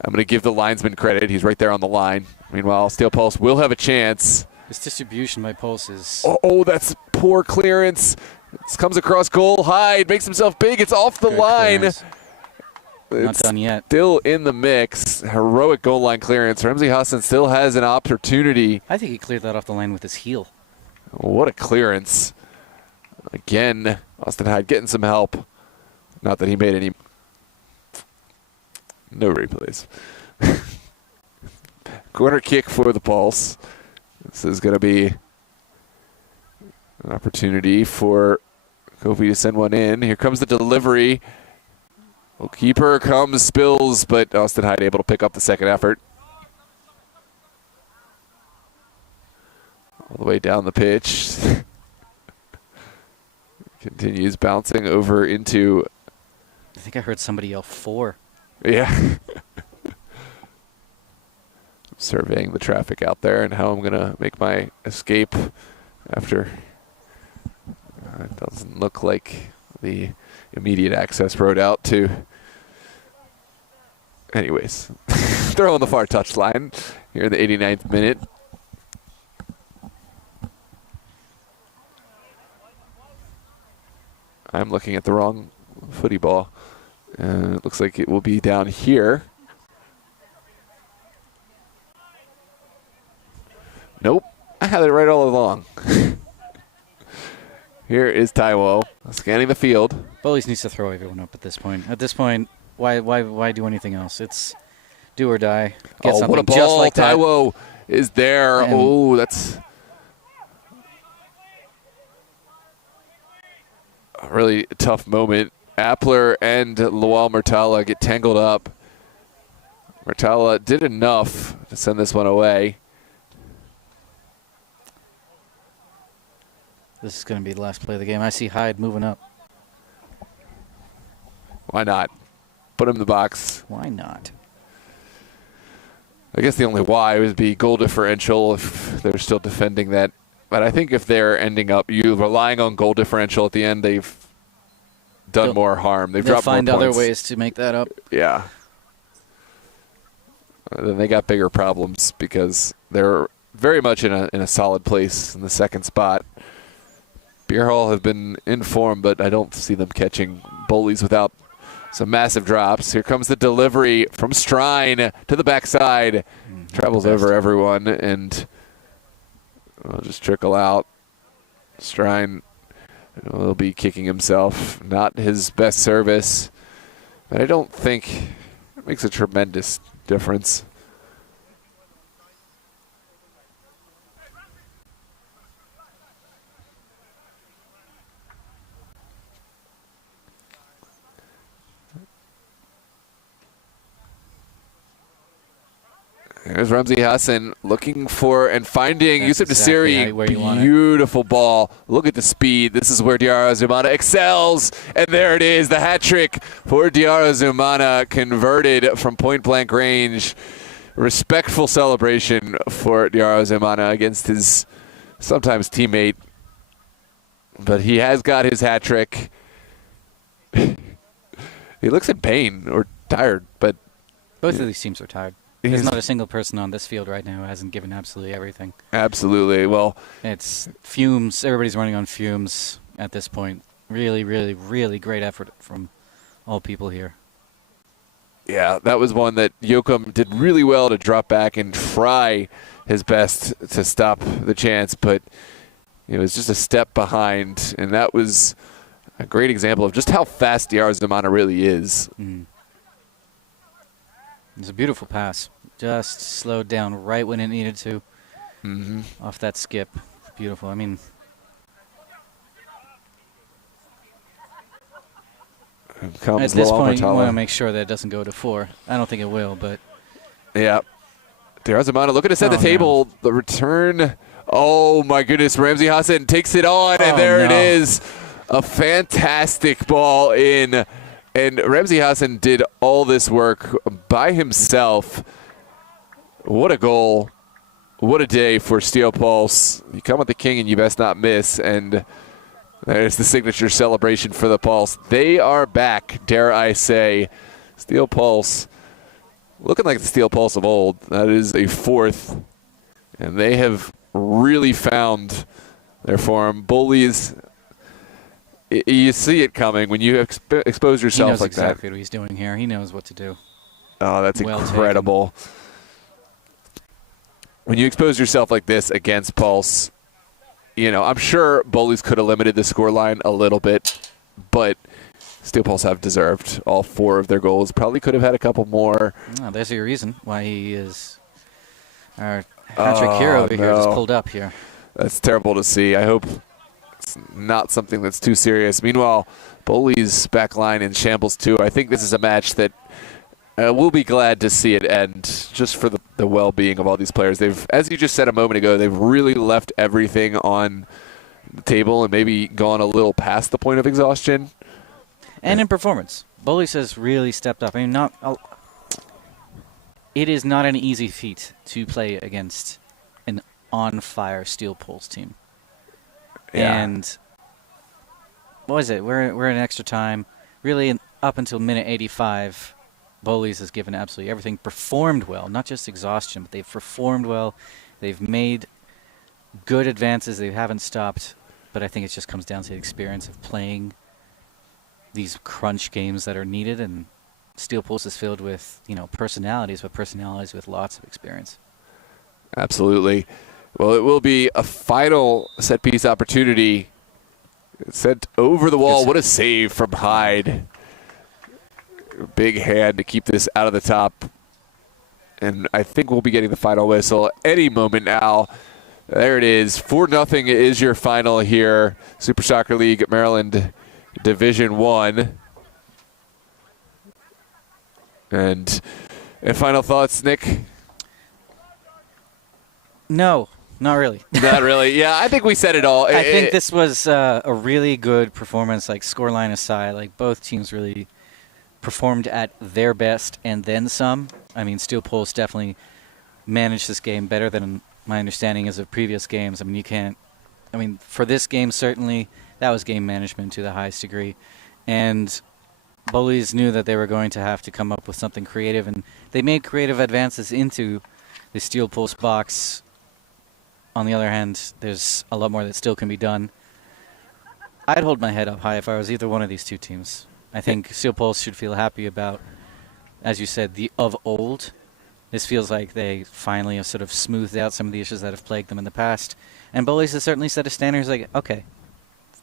the linesman credit. He's right there on the line. Meanwhile, Steel Pulse will have a chance. This distribution by Pulse is... Oh, that's poor clearance. It comes across goal. Hyde makes himself big. It's off the line. Clearance. Not done yet. Still in the mix. Heroic goal line clearance. Ramsey Hassan still has an opportunity. I think he cleared that off the line with his heel. What a clearance. Again, Austin Hyde getting some help. Not that he made any... No replays. Corner kick for the Pulse. This is going to be an opportunity for Kofi to send one in. Here comes the delivery. Keeper comes, spills, but Austin Hyde able to pick up the second effort. All the way down the pitch. Continues bouncing over into... I think I heard somebody yell 4. Yeah. Surveying the traffic out there and how I'm going to make my escape after it doesn't look like the immediate access road out to... Anyways, throw on the far touchline here in the 89th minute. I'm looking at the wrong footy ball. It looks like it will be down here. Nope, I had it right all along. Here is Taiwo scanning the field. Bowleys needs to throw everyone up at this point. At this point, why do anything else? It's do or die. Get something what a ball. Just like Taiwo is there. And that's a really tough moment. Appler and Lawal Murtala get tangled up. Murtala did enough to send this one away. This is going to be the last play of the game. I see Hyde moving up. Why not? Put him in the box. Why not? I guess the only why would be goal differential if they're still defending that. But I think if they're ending up relying on goal differential at the end, they've done more harm. They'll dropped find more other points. ways to make that up. Yeah. Then they got bigger problems because they're very much in a solid place in the second spot. Beer Hall have been in form, but I don't see them catching Bowleys without some massive drops. Here comes the delivery from Strine to the backside. Travels over everyone and will just trickle out. Strine will be kicking himself. Not his best service, but I don't think it makes a tremendous difference. There's Ramzi Hassan looking for and finding Yusuf Nasiri. Beautiful ball. Look at the speed. This is where Diarra Zumana excels. And there it is, the hat trick for Diarra Zumana, converted from point-blank range. Respectful celebration for Diarra Zumana against his sometimes teammate. But he has got his hat trick. He looks in pain or tired, but both of these teams are tired. There's not a single person on this field right now who hasn't given absolutely everything. Absolutely. Well, it's fumes. Everybody's running on fumes at this point. Really, really, really great effort from all people here. Yeah, that was one that Joachim did really well to drop back and try his best to stop the chance, but it was just a step behind, and that was a great example of just how fast Diarra Zumana really is. It's a beautiful pass. Just slowed down right when it needed to. Off that skip. Beautiful. I mean, at this point, you want to make sure that it doesn't go to 4. I don't think it will, but. Yeah. Diarra Zumana looking to set the table. No. The return. Oh, my goodness. Ramzi Hassan takes it on, and there it is. A fantastic ball in. And Ramzi Hassan did all this work by himself. What a goal. What a day for Steel Pulse. You come with the king and you best not miss. And there's the signature celebration for the Pulse. They are back, dare I say. Steel Pulse, looking like the Steel Pulse of old. That is a 4th. And they have really found their form. Bowleys, you see it coming when you expose yourself like that. He knows exactly what he's doing here. He knows what to do. Oh, that's incredible. When you expose yourself like this against Pulse, I'm sure Bowleys could have limited the scoreline a little bit, but Steel Pulse have deserved all 4 of their goals. Probably could have had a couple more. Oh, there's your reason why he is our hat-trick hero over here, just pulled up here. That's terrible to see. I hope it's not something that's too serious. Meanwhile, Bowleys' back line in shambles too. I think this is a match that we'll be glad to see it end, just for the well-being of all these players. They've, as you just said a moment ago, they've really left everything on the table and maybe gone a little past the point of exhaustion. And in performance, Bowleys has really stepped up. I mean, it is not an easy feat to play against an on-fire Steel Pulse team. Yeah. And what was it? We're in extra time. Really, up until minute 85, Bowleys has given absolutely everything. Performed well, not just exhaustion, but they've performed well. They've made good advances. They haven't stopped. But I think it just comes down to the experience of playing these crunch games that are needed. And Steel Pulse is filled with, personalities, but personalities with lots of experience. Absolutely. Well, it will be a final set-piece opportunity. Sent over the wall. What a save from Hyde. Big hand to keep this out of the top. And I think we'll be getting the final whistle any moment now. There it is. 4-0 is your final here. Super Soccer League Maryland Division 1. And final thoughts, Nick? No, not really. Not really. Yeah, I think we said it all. I think this was a really good performance, like scoreline aside. Like both teams really performed at their best and then some. I mean, Steel Pulse definitely managed this game better than my understanding is of previous games. I mean, for this game, certainly, that was game management to the highest degree. And Bowleys knew that they were going to have to come up with something creative, and they made creative advances into the Steel Pulse box on the other hand, there's a lot more that still can be done. I'd hold my head up high if I was either one of these two teams. I think Steel Pulse should feel happy about, as you said, the of old. This feels like they finally have sort of smoothed out some of the issues that have plagued them in the past. And Bowleys has certainly set a standard like, okay,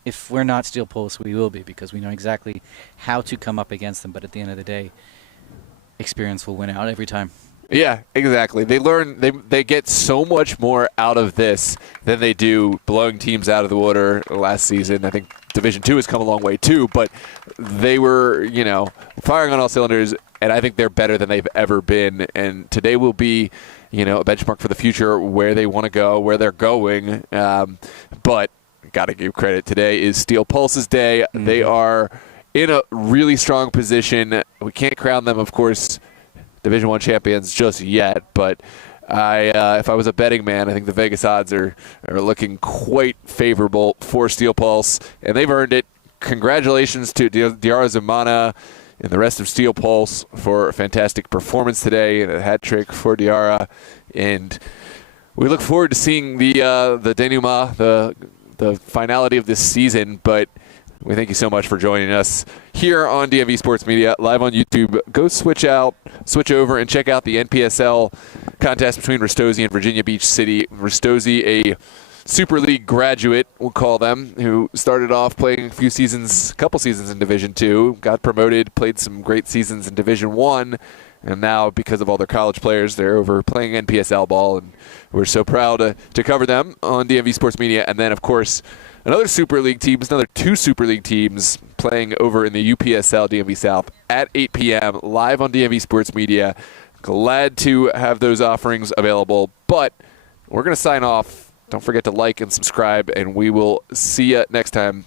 if we're not Steel Pulse, we will be, because we know exactly how to come up against them. But at the end of the day, experience will win out every time. Yeah, exactly. They learn, they get so much more out of this than they do blowing teams out of the water last season. I think Division 2 has come a long way too, but they were, firing on all cylinders, and I think they're better than they've ever been. And today will be, a benchmark for the future, where they want to go, where they're going. But got to give credit. Today is Steel Pulse's day. Mm-hmm. They are in a really strong position. We can't crown them, of course, Division I champions just yet, but if I was a betting man, I think the Vegas odds are looking quite favorable for Steel Pulse, and they've earned it. Congratulations to Diarra Zumana and the rest of Steel Pulse for a fantastic performance today, and a hat trick for Diarra. And we look forward to seeing the denouement, the finality of this season. But we thank you so much for joining us here on DMV Sports Media, live on YouTube. Go switch over and check out the NPSL contest between Ristosi and Virginia Beach City. Ristosi, a Super League graduate, we'll call them, who started off playing a couple seasons in Division 2, got promoted, played some great seasons in Division 1, and now, because of all their college players, they're over playing NPSL ball, and we're so proud to cover them on DMV Sports Media. And then, of course, another Super League teams, another two Super League teams playing over in the UPSL DMV South at 8 p.m. live on DMV Sports Media. Glad to have those offerings available, but we're going to sign off. Don't forget to like and subscribe, and we will see you next time